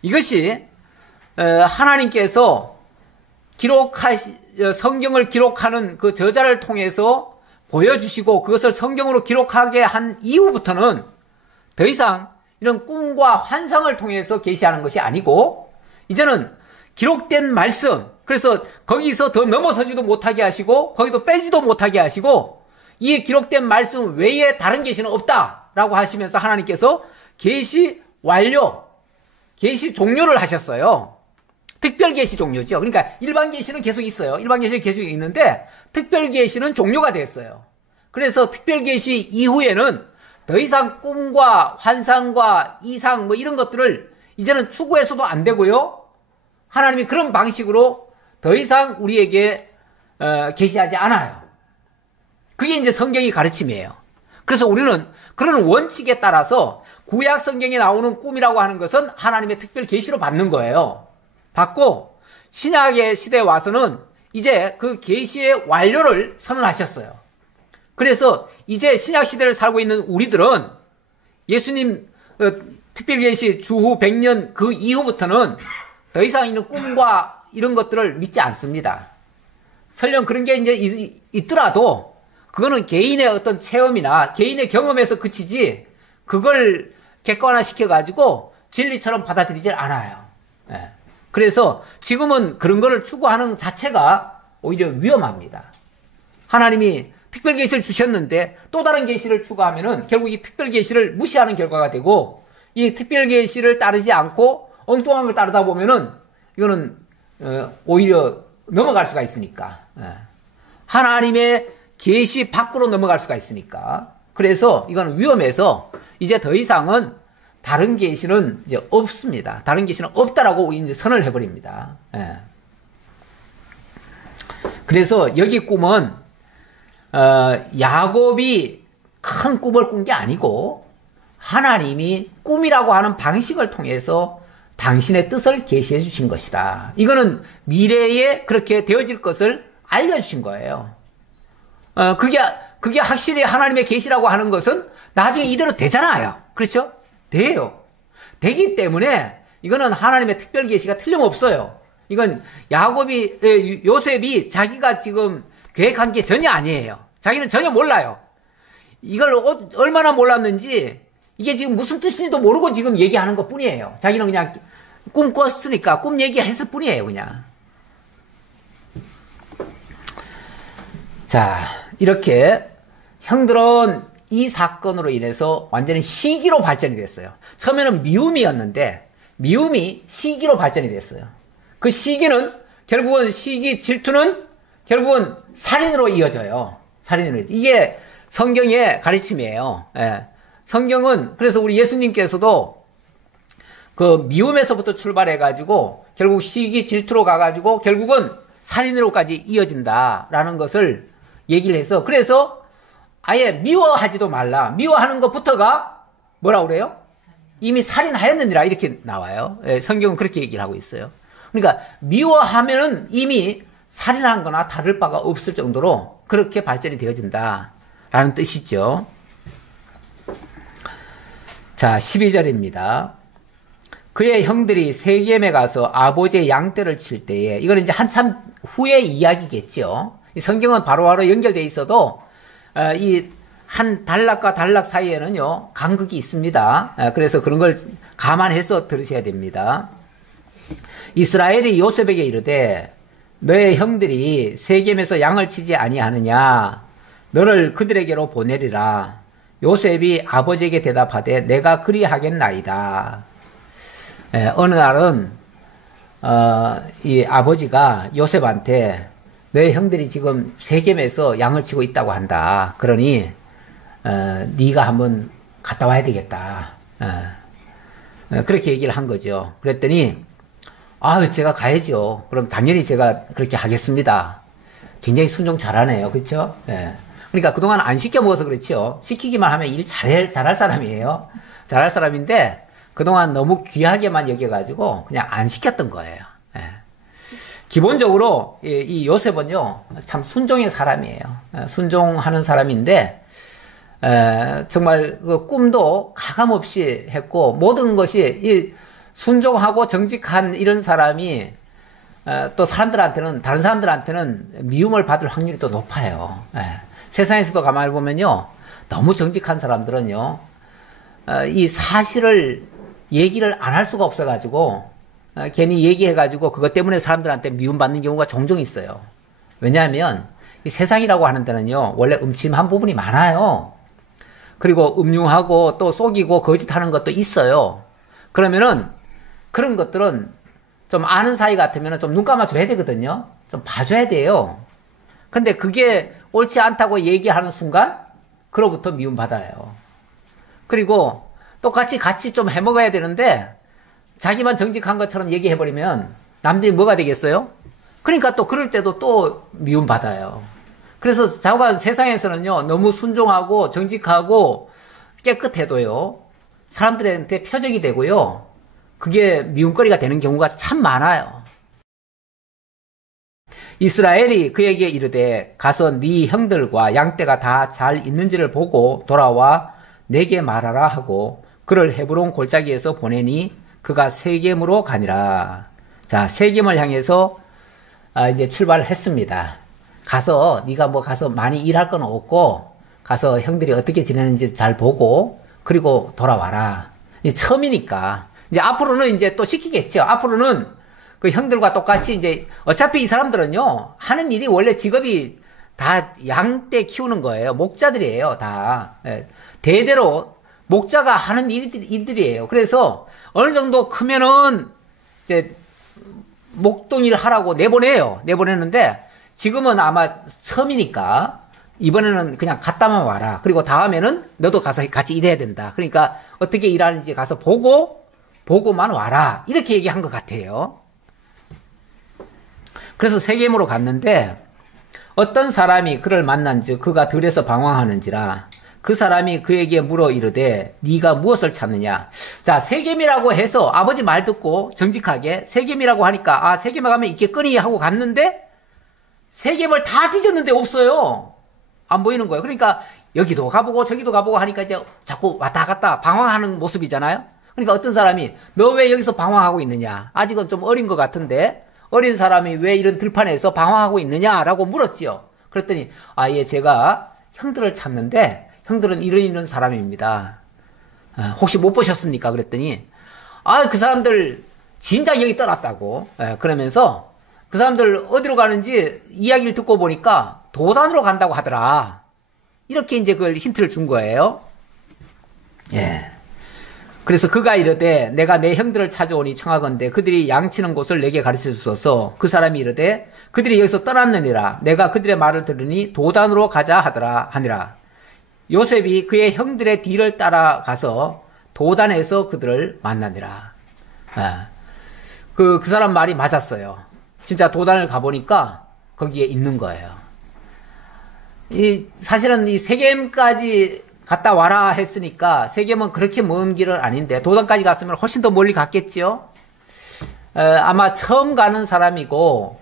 이것이 하나님께서 성경을 기록하는 그 저자를 통해서 보여주시고 그것을 성경으로 기록하게 한 이후부터는 더 이상 이런 꿈과 환상을 통해서 계시하는 것이 아니고 이제는 기록된 말씀, 그래서 거기서 더 넘어서지도 못하게 하시고 거기도 빼지도 못하게 하시고 이 기록된 말씀 외에 다른 계시는 없다라고 하시면서 하나님께서 계시 완료, 계시 종료를 하셨어요. 특별 계시 종료죠. 그러니까 일반 계시는 계속 있어요. 일반 계시는 계속 있는데 특별 계시는 종료가 됐어요. 그래서 특별 계시 이후에는 더 이상 꿈과 환상과 이상 뭐 이런 것들을 이제는 추구해서도 안 되고요. 하나님이 그런 방식으로 더 이상 우리에게 계시하지 않아요. 그게 이제 성경의 가르침이에요. 그래서 우리는 그런 원칙에 따라서 구약 성경에 나오는 꿈이라고 하는 것은 하나님의 특별 계시로 받는 거예요. 받고 신약의 시대에 와서는 이제 그 계시의 완료를 선언하셨어요. 그래서 이제 신약 시대를 살고 있는 우리들은 예수님 특별 계시 주후 100년 그 이후부터는 더 이상 이런 꿈과 이런 것들을 믿지 않습니다. 설령 그런 게 이제 있더라도 그거는 개인의 어떤 체험이나 개인의 경험에서 그치지 그걸 객관화시켜가지고 진리처럼 받아들이질 않아요. 그래서 지금은 그런 거를 추구하는 자체가 오히려 위험합니다. 하나님이 특별 계시를 주셨는데 또 다른 계시를 추구하면은 결국 이 특별 계시를 무시하는 결과가 되고 이 특별 계시를 따르지 않고 엉뚱한 걸 따르다 보면은 이거는 오히려 넘어갈 수가 있으니까 하나님의 계시 밖으로 넘어갈 수가 있으니까 그래서 이거는 위험해서 이제 더 이상은 다른 계시는 이제 없습니다. 다른 계시는 없다라고 이제 선을 해버립니다. 예. 그래서 여기 꿈은 야곱이 큰 꿈을 꾼 게 아니고 하나님이 꿈이라고 하는 방식을 통해서 당신의 뜻을 계시해 주신 것이다. 이거는 미래에 그렇게 되어질 것을 알려주신 거예요. 그게 확실히 하나님의 계시라고 하는 것은 나중에 이대로 되잖아요. 그렇죠? 돼요. 되기 때문에 이거는 하나님의 특별 계시가 틀림없어요. 이건 요셉이 자기가 지금 계획한 게 전혀 아니에요. 자기는 전혀 몰라요. 이걸 얼마나 몰랐는지 이게 지금 무슨 뜻인지도 모르고 지금 얘기하는 것 뿐이에요. 자기는 그냥 꿈 꿨으니까 꿈 얘기했을 뿐이에요, 그냥. 자, 이렇게 형들은 이 사건으로 인해서 완전히 시기로 발전이 됐어요. 처음에는 미움이었는데 미움이 시기로 발전이 됐어요. 그 시기는 결국은 질투는 결국은 살인으로 이어져요. 살인으로. 이게 성경의 가르침이에요. 예. 성경은 그래서 우리 예수님께서도 그 미움에서부터 출발해가지고 결국 시기 질투로 가가지고 결국은 살인으로까지 이어진다라는 것을 얘기를 해서 그래서 아예 미워하지도 말라. 미워하는 것부터가 뭐라고 그래요? 이미 살인하였느니라 이렇게 나와요. 예, 성경은 그렇게 얘기를 하고 있어요. 그러니까 미워하면은 이미 살인한 거나 다를 바가 없을 정도로 그렇게 발전이 되어진다라는 뜻이죠. 자, 12절입니다. 그의 형들이 세겜에 가서 아버지의 양떼를 칠 때에 이거는 이제 한참 후의 이야기겠죠. 이 성경은 바로바로 연결되어 있어도 이 한 단락과 단락 사이에는요 간극이 있습니다. 그래서 그런 걸 감안해서 들으셔야 됩니다. 이스라엘이 요셉에게 이르되 너의 형들이 세겜에서 양을 치지 아니하느냐 너를 그들에게로 보내리라. 요셉이 아버지에게 대답하되 내가 그리하겠나이다. 어느 날은 이 아버지가 요셉한테 너의 형들이 지금 세겜에서 양을 치고 있다고 한다. 그러니 네가 한번 갔다 와야 되겠다. 그렇게 얘기를 한 거죠. 그랬더니 제가 가야죠. 그럼 당연히 제가 그렇게 하겠습니다. 굉장히 순종 잘하네요. 그렇죠? 그러니까 그동안 안 시켜 먹어서 그렇죠. 시키기만 하면 일 잘할 사람이에요. 잘할 사람인데 그동안 너무 귀하게만 여겨가지고 그냥 안 시켰던 거예요. 기본적으로 이 요셉은요 참 순종의 사람이에요. 순종하는 사람인데 정말 그 꿈도 가감없이 했고 모든 것이 이 순종하고 정직한 이런 사람이 또 다른 사람들한테는 미움을 받을 확률이 또 높아요. 세상에서도 가만히 보면요 너무 정직한 사람들은요 이 사실을 얘기를 안 할 수가 없어가지고 괜히 얘기해가지고 그것 때문에 사람들한테 미움받는 경우가 종종 있어요. 왜냐하면 이 세상이라고 하는 데는요 원래 음침한 부분이 많아요. 그리고 음흉하고 또 속이고 거짓하는 것도 있어요. 그러면은 그런 것들은 좀 아는 사이 같으면 좀 눈 감아줘야 되거든요. 좀 봐줘야 돼요. 근데 그게 옳지 않다고 얘기하는 순간 그로부터 미움받아요. 그리고 똑같이 같이 좀 해먹어야 되는데 자기만 정직한 것처럼 얘기해버리면 남들이 뭐가 되겠어요? 그러니까 또 그럴 때도 또 미움받아요. 그래서 자고가 세상에서는요 너무 순종하고 정직하고 깨끗해도요 사람들한테 표적이 되고요 그게 미움거리가 되는 경우가 참 많아요. 이스라엘이 그에게 이르되 가서 네 형들과 양떼가 다 잘 있는지를 보고 돌아와 내게 말하라 하고 그를 헤브론 골짜기에서 보내니 그가 세겜으로 가니라. 자, 세겜을 향해서 이제 출발을 했습니다. 가서 네가 뭐 가서 많이 일할 건 없고 가서 형들이 어떻게 지내는지 잘 보고 그리고 돌아와라. 이제 처음이니까 이제 앞으로는 이제 또 시키겠죠. 앞으로는 그 형들과 똑같이 이제 어차피 이 사람들은요 하는 일이 원래 직업이 다 양떼 키우는 거예요. 목자들이에요, 다. 대대로 목자가 하는 일들이에요. 그래서 어느 정도 크면은 이제 목동일 하라고 내보내요. 내보내는데 지금은 아마 처음이니까 이번에는 그냥 갔다만 와라. 그리고 다음에는 너도 가서 같이 일해야 된다. 그러니까 어떻게 일하는지 가서 보고만 와라. 이렇게 얘기한 것 같아요. 그래서 세겜으로 갔는데 어떤 사람이 그를 만난즉 그가 들에서 방황하는지라 그 사람이 그에게 물어 이르되 네가 무엇을 찾느냐. 자, 세겜이라고 해서 아버지 말 듣고 정직하게 세겜이라고 하니까 세겜에 가면 있겠거니 하고 갔는데 세겜을 다 뒤졌는데 없어요. 안 보이는 거예요. 그러니까 여기도 가보고 저기도 가보고 하니까 이제 자꾸 왔다 갔다 방황하는 모습이잖아요. 그러니까 어떤 사람이 너 왜 여기서 방황하고 있느냐. 아직은 좀 어린 것 같은데 어린 사람이 왜 이런 들판에서 방황하고 있느냐라고 물었지요. 그랬더니 예, 제가 형들을 찾는데 형들은 이런 사람입니다. 혹시 못 보셨습니까? 그랬더니 그 사람들 진작 여기 떠났다고. 그러면서 그 사람들 어디로 가는지 이야기를 듣고 보니까 도단으로 간다고 하더라. 이렇게 이제 그걸 힌트를 준 거예요. 예. 그래서 그가 이르되 내가 내 형들을 찾아오니 청하건대 그들이 양치는 곳을 내게 가르쳐 주소서. 그 사람이 이르되 그들이 여기서 떠났느니라. 내가 그들의 말을 들으니 도단으로 가자 하니라. 요셉이 그의 형들의 뒤를 따라가서 도단에서 그들을 만나니라. 그 사람 말이 맞았어요. 진짜 도단을 가보니까 거기에 있는 거예요. 사실은 이 세겜까지 갔다 와라 했으니까 세겜은 그렇게 먼 길은 아닌데 도단까지 갔으면 훨씬 더 멀리 갔겠죠. 아마 처음 가는 사람이고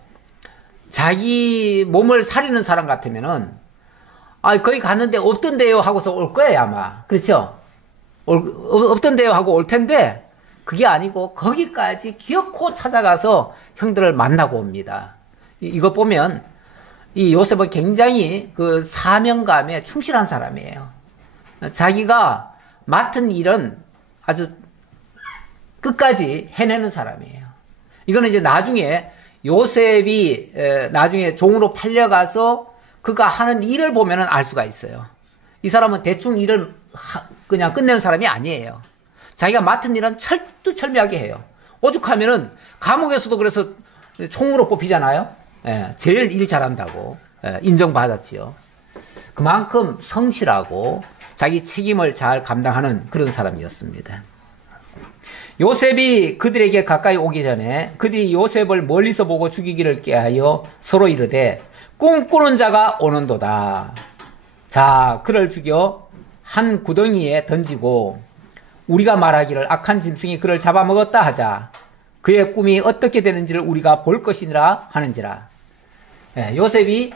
자기 몸을 사리는 사람 같으면은 거기 갔는데 없던데요 하고서 올 거예요 아마. 그렇죠? 없던데요 하고 올 텐데 그게 아니고 거기까지 기어코 찾아가서 형들을 만나고 옵니다. 이거 보면 이 요셉은 굉장히 그 사명감에 충실한 사람이에요. 자기가 맡은 일은 아주 끝까지 해내는 사람이에요. 이거는 이제 나중에 요셉이 나중에 종으로 팔려가서 그가 하는 일을 보면은 알 수가 있어요. 이 사람은 대충 일을 그냥 끝내는 사람이 아니에요. 자기가 맡은 일은 철두철미하게 해요. 오죽하면은 감옥에서도 그래서 총으로 뽑히잖아요. 제일 일 잘한다고 인정받았지요. 그만큼 성실하고 자기 책임을 잘 감당하는 그런 사람이었습니다. 요셉이 그들에게 가까이 오기 전에 그들이 요셉을 멀리서 보고 죽이기를 꾀하여 서로 이르되 꿈꾸는 자가 오는도다. 자, 그를 죽여 한 구덩이에 던지고 우리가 말하기를 악한 짐승이 그를 잡아먹었다 하자. 그의 꿈이 어떻게 되는지를 우리가 볼 것이니라 하는지라. 요셉이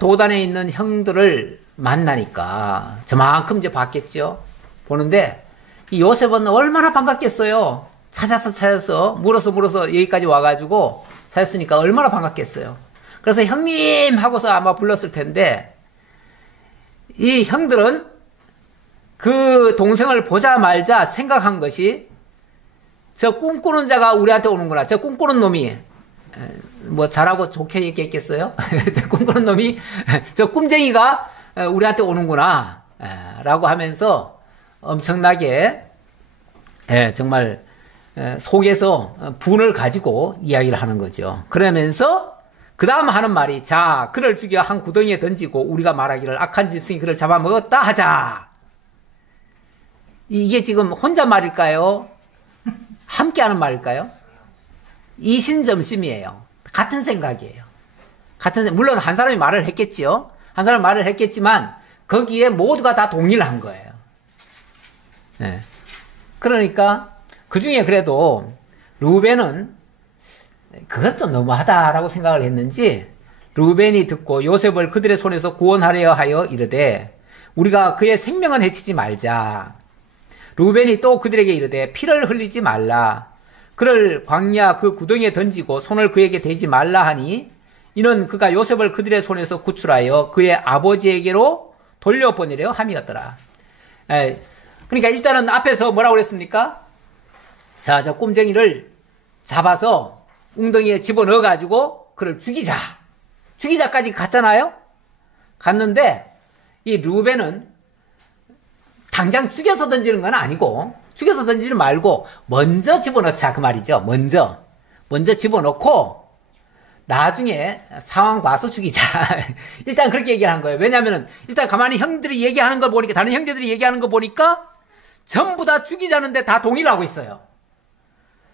도단에 있는 형들을 만나니까 저만큼 이제 봤겠죠. 보는데 이 요셉은 얼마나 반갑겠어요. 찾아서 물어서 여기까지 와가지고 찾았으니까 얼마나 반갑겠어요. 그래서 형님 하고서 아마 불렀을 텐데 이 형들은 그 동생을 보자마자 생각한 것이 저 꿈꾸는 자가 우리한테 오는구나. 저 꿈꾸는 놈이 뭐 잘하고 좋게 얘기했겠어요? 저 꿈꾸는 놈이 저 꿈쟁이가 우리한테 오는구나 라고 하면서 엄청나게 정말 속에서 분을 가지고 이야기를 하는 거죠. 그러면서 그 다음 하는 말이 자, 그를 죽여 한 구덩이에 던지고 우리가 말하기를 악한 짐승이 그를 잡아먹었다 하자. 이게 지금 혼자 말일까요? 함께 하는 말일까요? 이신점심이에요. 같은 생각이에요. 물론 한 사람이 말을 했겠지요. 한 사람이 말을 했겠지만 거기에 모두가 다 동의를 한 거예요. 그러니까 그 중에 그래도 루벤은 그것 좀 너무하다라고 생각을 했는지 루벤이 듣고 요셉을 그들의 손에서 구원하려 하여 이르되 우리가 그의 생명은 해치지 말자. 루벤이 또 그들에게 이르되 피를 흘리지 말라. 그를 광야 그 구덩이에 던지고 손을 그에게 대지 말라 하니 이는 그가 요셉을 그들의 손에서 구출하여 그의 아버지에게로 돌려보내려 함이었더라. 그러니까 일단은 앞에서 뭐라고 그랬습니까? 자, 저 꼼쟁이를 잡아서 웅덩이에 집어넣어가지고 그를 죽이자까지 갔잖아요. 갔는데 이 루벤은 당장 죽여서 던지는 건 아니고 죽여서 던지지 말고 먼저 집어넣자 그 말이죠. 먼저 집어넣고 나중에 상황 봐서 죽이자. 일단 그렇게 얘기를 한 거예요. 왜냐면은 일단 가만히 형들이 얘기하는 걸 보니까, 다른 형제들이 얘기하는 거 보니까 전부 다 죽이자는데 다 동의를 하고 있어요.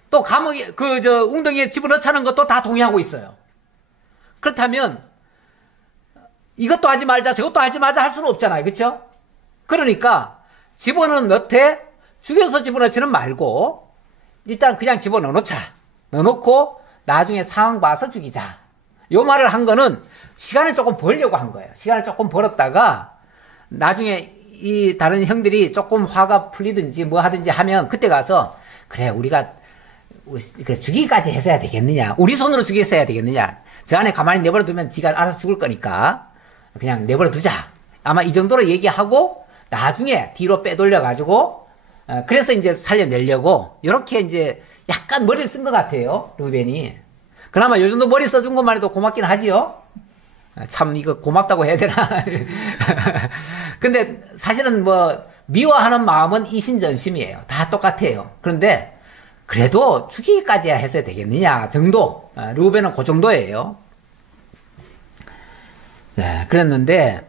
또 감옥에 웅덩이에 집어넣자는 것도 다 동의하고 있어요. 그렇다면 이것도 하지 말자 저것도 하지 말자 할 수는 없잖아요. 그렇죠? 그러니까 집어넣되 죽여서 집어넣지는 말고 일단 그냥 집어넣자. 넣어놓고 나중에 상황 봐서 죽이자. 요 말을 한 거는 시간을 조금 벌려고 한 거예요. 시간을 조금 벌었다가 나중에 이 다른 형들이 조금 화가 풀리든지 뭐 하든지 하면 그때 가서 그래 우리가 죽이기까지 했어야 되겠느냐, 우리 손으로 죽였어야 되겠느냐, 저 안에 가만히 내버려 두면 지가 알아서 죽을 거니까 그냥 내버려 두자. 아마 이 정도로 얘기하고 나중에 뒤로 빼돌려 가지고 그래서 이제 살려내려고 이렇게 이제 약간 머리를 쓴 것 같아요, 루벤이. 그나마 요 정도 머리 써준 것만 해도 고맙긴 하지요. 참 이거 고맙다고 해야 되나. 근데 사실은 뭐 미워하는 마음은 이신전심이에요. 다 똑같아요. 그런데 그래도 죽이기까지 했어야 되겠느냐 정도. 루벤은 그 정도예요. 네, 그랬는데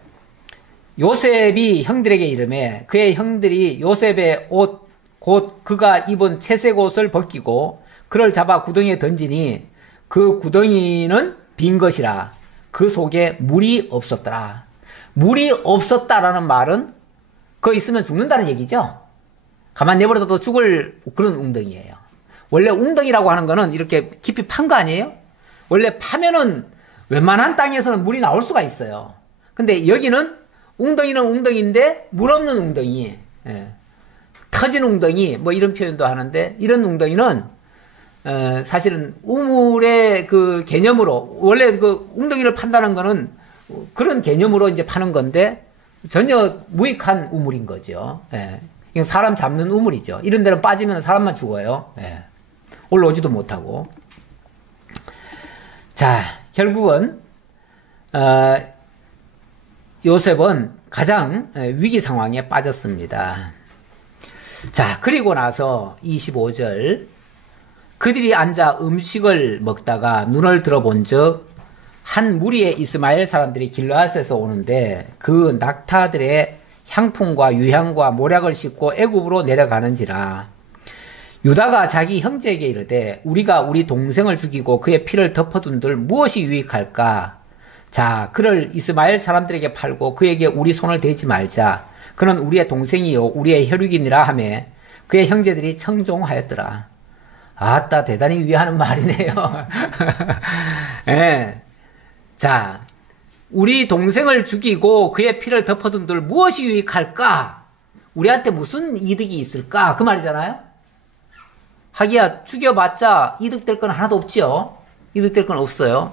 요셉이 형들에게 이르매 그의 형들이 요셉의 옷 곧 그가 입은 채색 옷을 벗기고 그를 잡아 구덩이에 던지니 그 구덩이는 빈 것이라 그 속에 물이 없었더라. 물이 없었다라는 말은 거 있으면 죽는다는 얘기죠. 가만 내버려둬도 죽을 그런 웅덩이에요. 원래 웅덩이라고 하는 거는 이렇게 깊이 판 거 아니에요? 원래 파면은 웬만한 땅에서는 물이 나올 수가 있어요. 근데 여기는 웅덩이는 웅덩이인데 물 없는 웅덩이, 터진 웅덩이 뭐 이런 표현도 하는데 이런 웅덩이는 사실은 우물의 그 개념으로 원래 그 웅덩이를 판다는 거는 그런 개념으로 이제 파는 건데 전혀 무익한 우물인 거죠. 이건 사람 잡는 우물이죠. 이런 데는 빠지면 사람만 죽어요. 올라오지도 못하고. 자, 결국은 요셉은 가장 위기 상황에 빠졌습니다. 자, 그리고 나서 25절 그들이 앉아 음식을 먹다가 눈을 들어본 적 한 무리의 이스마엘 사람들이 길르앗에서 오는데 그 낙타들의 향품과 유향과 모략을 싣고 애굽으로 내려가는지라. 유다가 자기 형제에게 이르되 우리가 우리 동생을 죽이고 그의 피를 덮어둔들 무엇이 유익할까? 자, 그를 이스마엘 사람들에게 팔고 그에게 우리 손을 대지 말자. 그는 우리의 동생이요 우리의 혈육이니라 하매 그의 형제들이 청종하였더라. 아따, 대단히 위하는 말이네요. 예. 자, 우리 동생을 죽이고 그의 피를 덮어둔들 무엇이 유익할까? 우리한테 무슨 이득이 있을까? 그 말이잖아요. 하기야 죽여봤자 이득될 건 하나도 없지요. 이득될 건 없어요.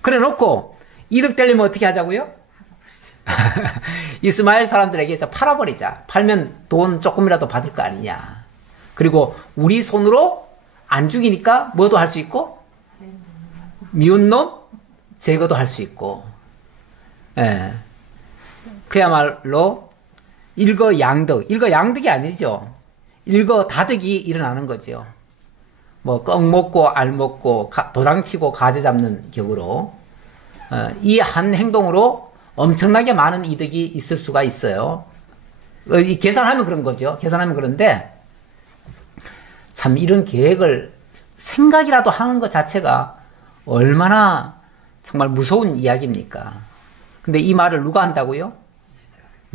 그래 놓고 이득되려면 어떻게 하자고요? 이스마엘 사람들에게 팔아버리자. 팔면 돈 조금이라도 받을 거 아니냐. 그리고 우리 손으로 안 죽이니까 뭐도 할 수 있고 미운 놈 제거도 할 수 있고. 그야말로 일거양득. 일거양득이 아니죠. 일거다득이 일어나는 거죠. 뭐 꺽 먹고 알 먹고 도장치고 가재 잡는 격으로 이 한 행동으로 엄청나게 많은 이득이 있을 수가 있어요. 이 계산하면 그런 거죠. 계산하면 그런데 참 이런 계획을 생각이라도 하는 것 자체가 얼마나 정말 무서운 이야기입니까? 근데 이 말을 누가 한다고요?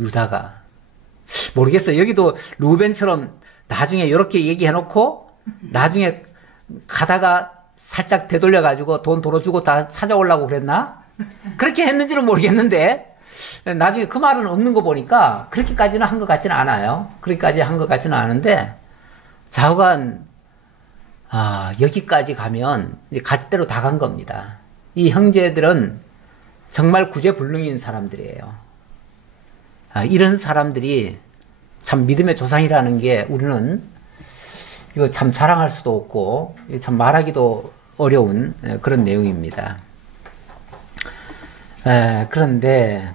유다가. 모르겠어요. 여기도 루벤처럼 나중에 이렇게 얘기해놓고 나중에 가다가 살짝 되돌려가지고 돈 도로 주고 다 찾아오려고 그랬나? 그렇게 했는지는 모르겠는데 나중에 그 말은 없는 거 보니까 그렇게까지는 한 것 같지는 않아요. 그렇게까지 한 것 같지는 않은데 좌우간 여기까지 가면 이제 갈 대로 다 간 겁니다. 이 형제들은 정말 구제불능인 사람들이에요. 이런 사람들이 참 믿음의 조상이라는 게 우리는 이거 참 자랑할 수도 없고 참 말하기도 어려운 그런 내용입니다. 그런데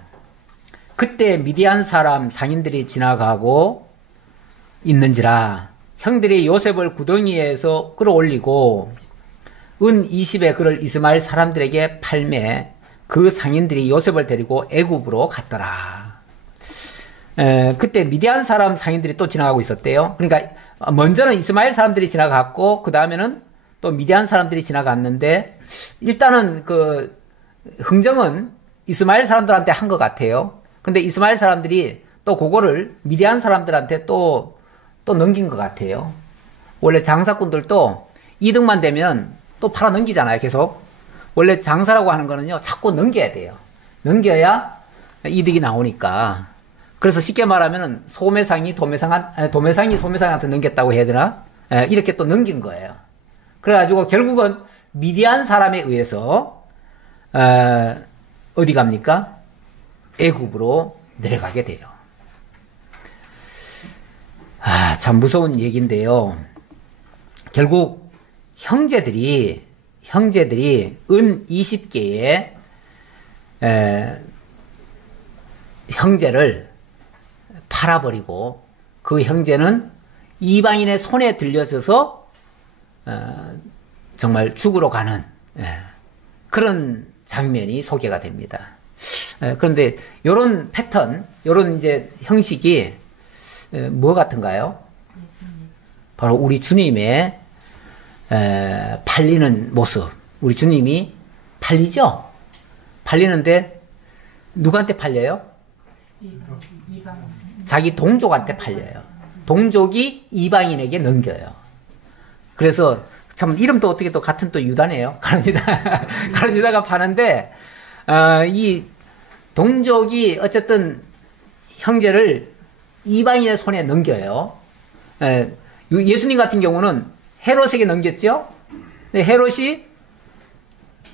그때 미디안 사람 상인들이 지나가고 있는지라 형들이 요셉을 구덩이에서 끌어올리고 은 20에 그를 이스마엘 사람들에게 팔매 그 상인들이 요셉을 데리고 애굽으로 갔더라. 그때 미디안 사람 상인들이 또 지나가고 있었대요. 그러니까 먼저는 이스마엘 사람들이 지나갔고 그 다음에는 또 미디안 사람들이 지나갔는데 일단은 그 흥정은 이스마엘 사람들한테 한 것 같아요. 근데 이스마엘 사람들이 또 그거를 미디안 사람들한테 또 넘긴 것 같아요. 원래 장사꾼들도 이득만 되면 또 팔아 넘기잖아요, 계속. 원래 장사라고 하는 거는요, 자꾸 넘겨야 돼요. 넘겨야 이득이 나오니까. 그래서 쉽게 말하면 소매상이 소매상한테 넘겼다고 해야 되나? 이렇게 또 넘긴 거예요. 그래가지고 결국은 미디안 사람에 의해서 어디 갑니까? 애굽으로 내려가게 돼요. 참 무서운 얘기인데요. 결국 형제들이 은 20개의 형제를 팔아버리고 그 형제는 이방인의 손에 들려져서 정말 죽으러 가는 그런 장면이 소개가 됩니다. 그런데 요런 패턴, 요런 이제 형식이 뭐 같은가요? 바로 우리 주님의 팔리는 모습. 우리 주님이 팔리죠? 팔리는데 누구한테 팔려요? 자기 동족한테 팔려요. 동족이 이방인에게 넘겨요. 그래서 참 이름도 어떻게 또 같은 또 유다네요. 가룟 유다가 파는데 이 동족이 어쨌든 형제를 이방인의 손에 넘겨요. 예수님 같은 경우는 헤롯에게 넘겼죠. 근데 헤롯이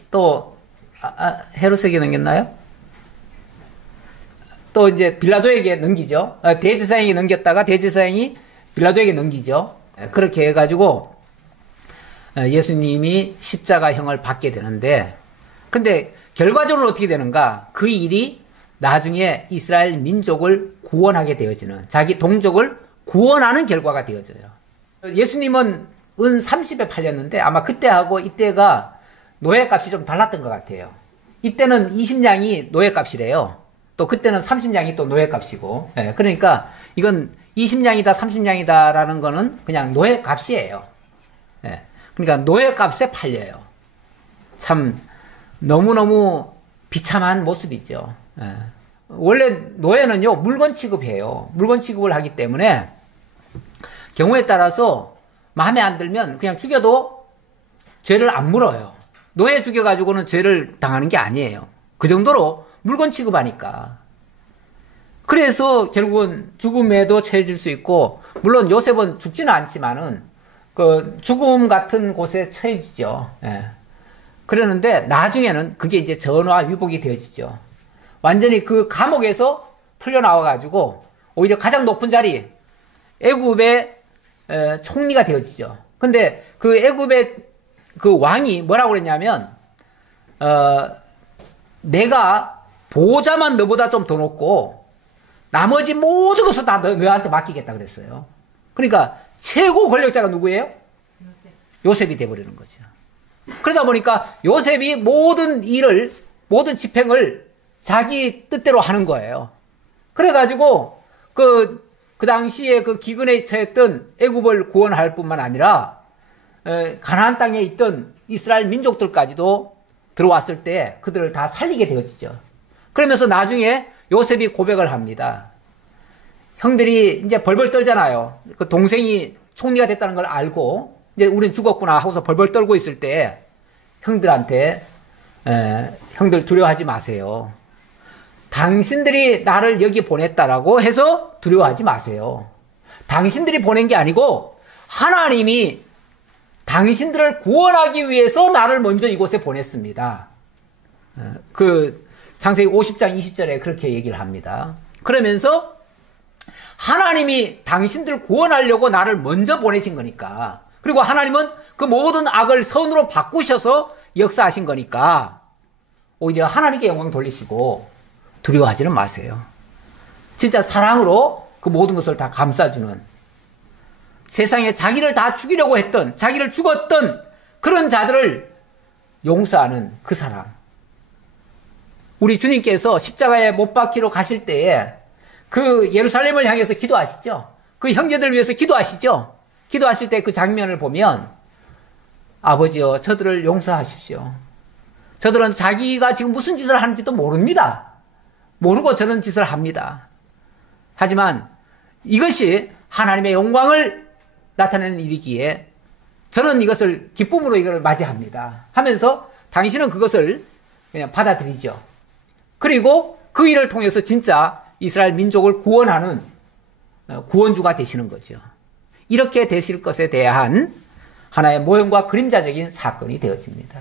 또 헤롯에게 넘겼나요? 또 이제 빌라도에게 넘기죠. 대제사장에게 넘겼다가 대제사장이 빌라도에게 넘기죠. 그렇게 해가지고 예수님이 십자가형을 받게 되는데, 근데 결과적으로 어떻게 되는가? 그 일이 나중에 이스라엘 민족을 구원하게 되어지는, 자기 동족을 구원하는 결과가 되어져요. 예수님은 은 30에 팔렸는데 아마 그때하고 이때가 노예값이 좀 달랐던 것 같아요. 이때는 20냥이 노예값이래요. 또 그때는 30냥이 또 노예값이고. 그러니까 이건 20냥이다 30냥이다라는 거는 그냥 노예값이에요. 그러니까 노예값에 팔려요. 참 너무너무 비참한 모습이죠. 원래 노예는요, 물건 취급해요. 물건 취급을 하기 때문에 경우에 따라서 마음에 안 들면 그냥 죽여도 죄를 안 물어요. 노예 죽여가지고는 죄를 당하는 게 아니에요. 그 정도로 물건 취급하니까. 그래서 결국은 죽음에도 처해질 수 있고, 물론 요셉은 죽지는 않지만은 그 죽음 같은 곳에 처해지죠. 그러는데 나중에는 그게 이제 전화 위복이 되어지죠. 완전히 그 감옥에서 풀려나와가지고 오히려 가장 높은 자리, 애굽의 총리가 되어지죠. 근데 그 애굽의 그 왕이 뭐라고 그랬냐면, 내가 보호자만 너보다 좀 더 높고 나머지 모든 것을 다 너한테 맡기겠다 그랬어요. 그러니까 최고 권력자가 누구예요? 요셉이 돼버리는 거죠. 그러다 보니까 요셉이 모든 일을, 모든 집행을 자기 뜻대로 하는 거예요. 그래가지고 그 당시에 그 기근에 처했던 애굽을 구원할 뿐만 아니라 가나안 땅에 있던 이스라엘 민족들까지도 들어왔을 때 그들을 다 살리게 되어지죠. 그러면서 나중에 요셉이 고백을 합니다. 형들이 이제 벌벌 떨잖아요. 그 동생이 총리가 됐다는 걸 알고 이제 우린 죽었구나 하고서 벌벌 떨고 있을 때 형들한테 형들 두려워하지 마세요. 당신들이 나를 여기 보냈다라고 해서 두려워하지 마세요. 당신들이 보낸 게 아니고 하나님이 당신들을 구원하기 위해서 나를 먼저 이곳에 보냈습니다. 그 창세기 50장 20절에 그렇게 얘기를 합니다. 그러면서 하나님이 당신들을 구원하려고 나를 먼저 보내신 거니까, 그리고 하나님은 그 모든 악을 선으로 바꾸셔서 역사하신 거니까 오히려 하나님께 영광 돌리시고 두려워하지는 마세요. 진짜 사랑으로 그 모든 것을 다 감싸주는, 세상에 자기를 다 죽이려고 했던, 자기를 죽었던 그런 자들을 용서하는 그 사랑. 우리 주님께서 십자가에 못 박히러 가실 때에 그 예루살렘을 향해서 기도하시죠. 그 형제들을 위해서 기도하시죠. 기도하실 때 그 장면을 보면 아버지여 저들을 용서하십시오. 저들은 자기가 지금 무슨 짓을 하는지도 모릅니다. 모르고 저런 짓을 합니다. 하지만 이것이 하나님의 영광을 나타내는 일이기에 저는 이것을 기쁨으로 이걸 맞이합니다. 하면서 당신은 그것을 그냥 받아들이죠. 그리고 그 일을 통해서 진짜 이스라엘 민족을 구원하는 구원주가 되시는 거죠. 이렇게 되실 것에 대한 하나의 모형과 그림자적인 사건이 되어집니다.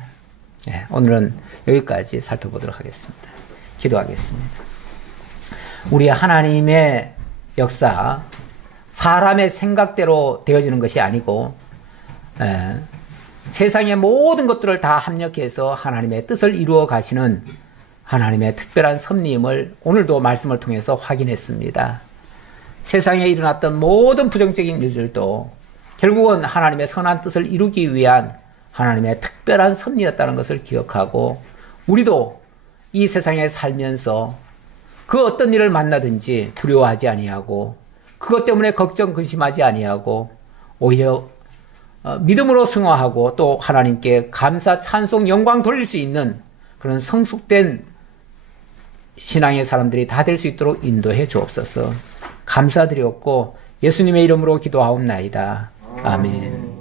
네, 오늘은 여기까지 살펴보도록 하겠습니다. 기도하겠습니다. 우리 하나님의 역사, 사람의 생각대로 되어지는 것이 아니고 세상의 모든 것들을 다 합력해서 하나님의 뜻을 이루어 가시는 하나님의 특별한 섭리임을 오늘도 말씀을 통해서 확인했습니다. 세상에 일어났던 모든 부정적인 일들도 결국은 하나님의 선한 뜻을 이루기 위한 하나님의 특별한 섭리였다는 것을 기억하고 우리도 이 세상에 살면서 그 어떤 일을 만나든지 두려워하지 아니하고 그것 때문에 걱정 근심하지 아니하고 오히려 믿음으로 승화하고 또 하나님께 감사 찬송 영광 돌릴 수 있는 그런 성숙된 신앙의 사람들이 다 될 수 있도록 인도해 주옵소서. 감사드렸고 예수님의 이름으로 기도하옵나이다. 아멘.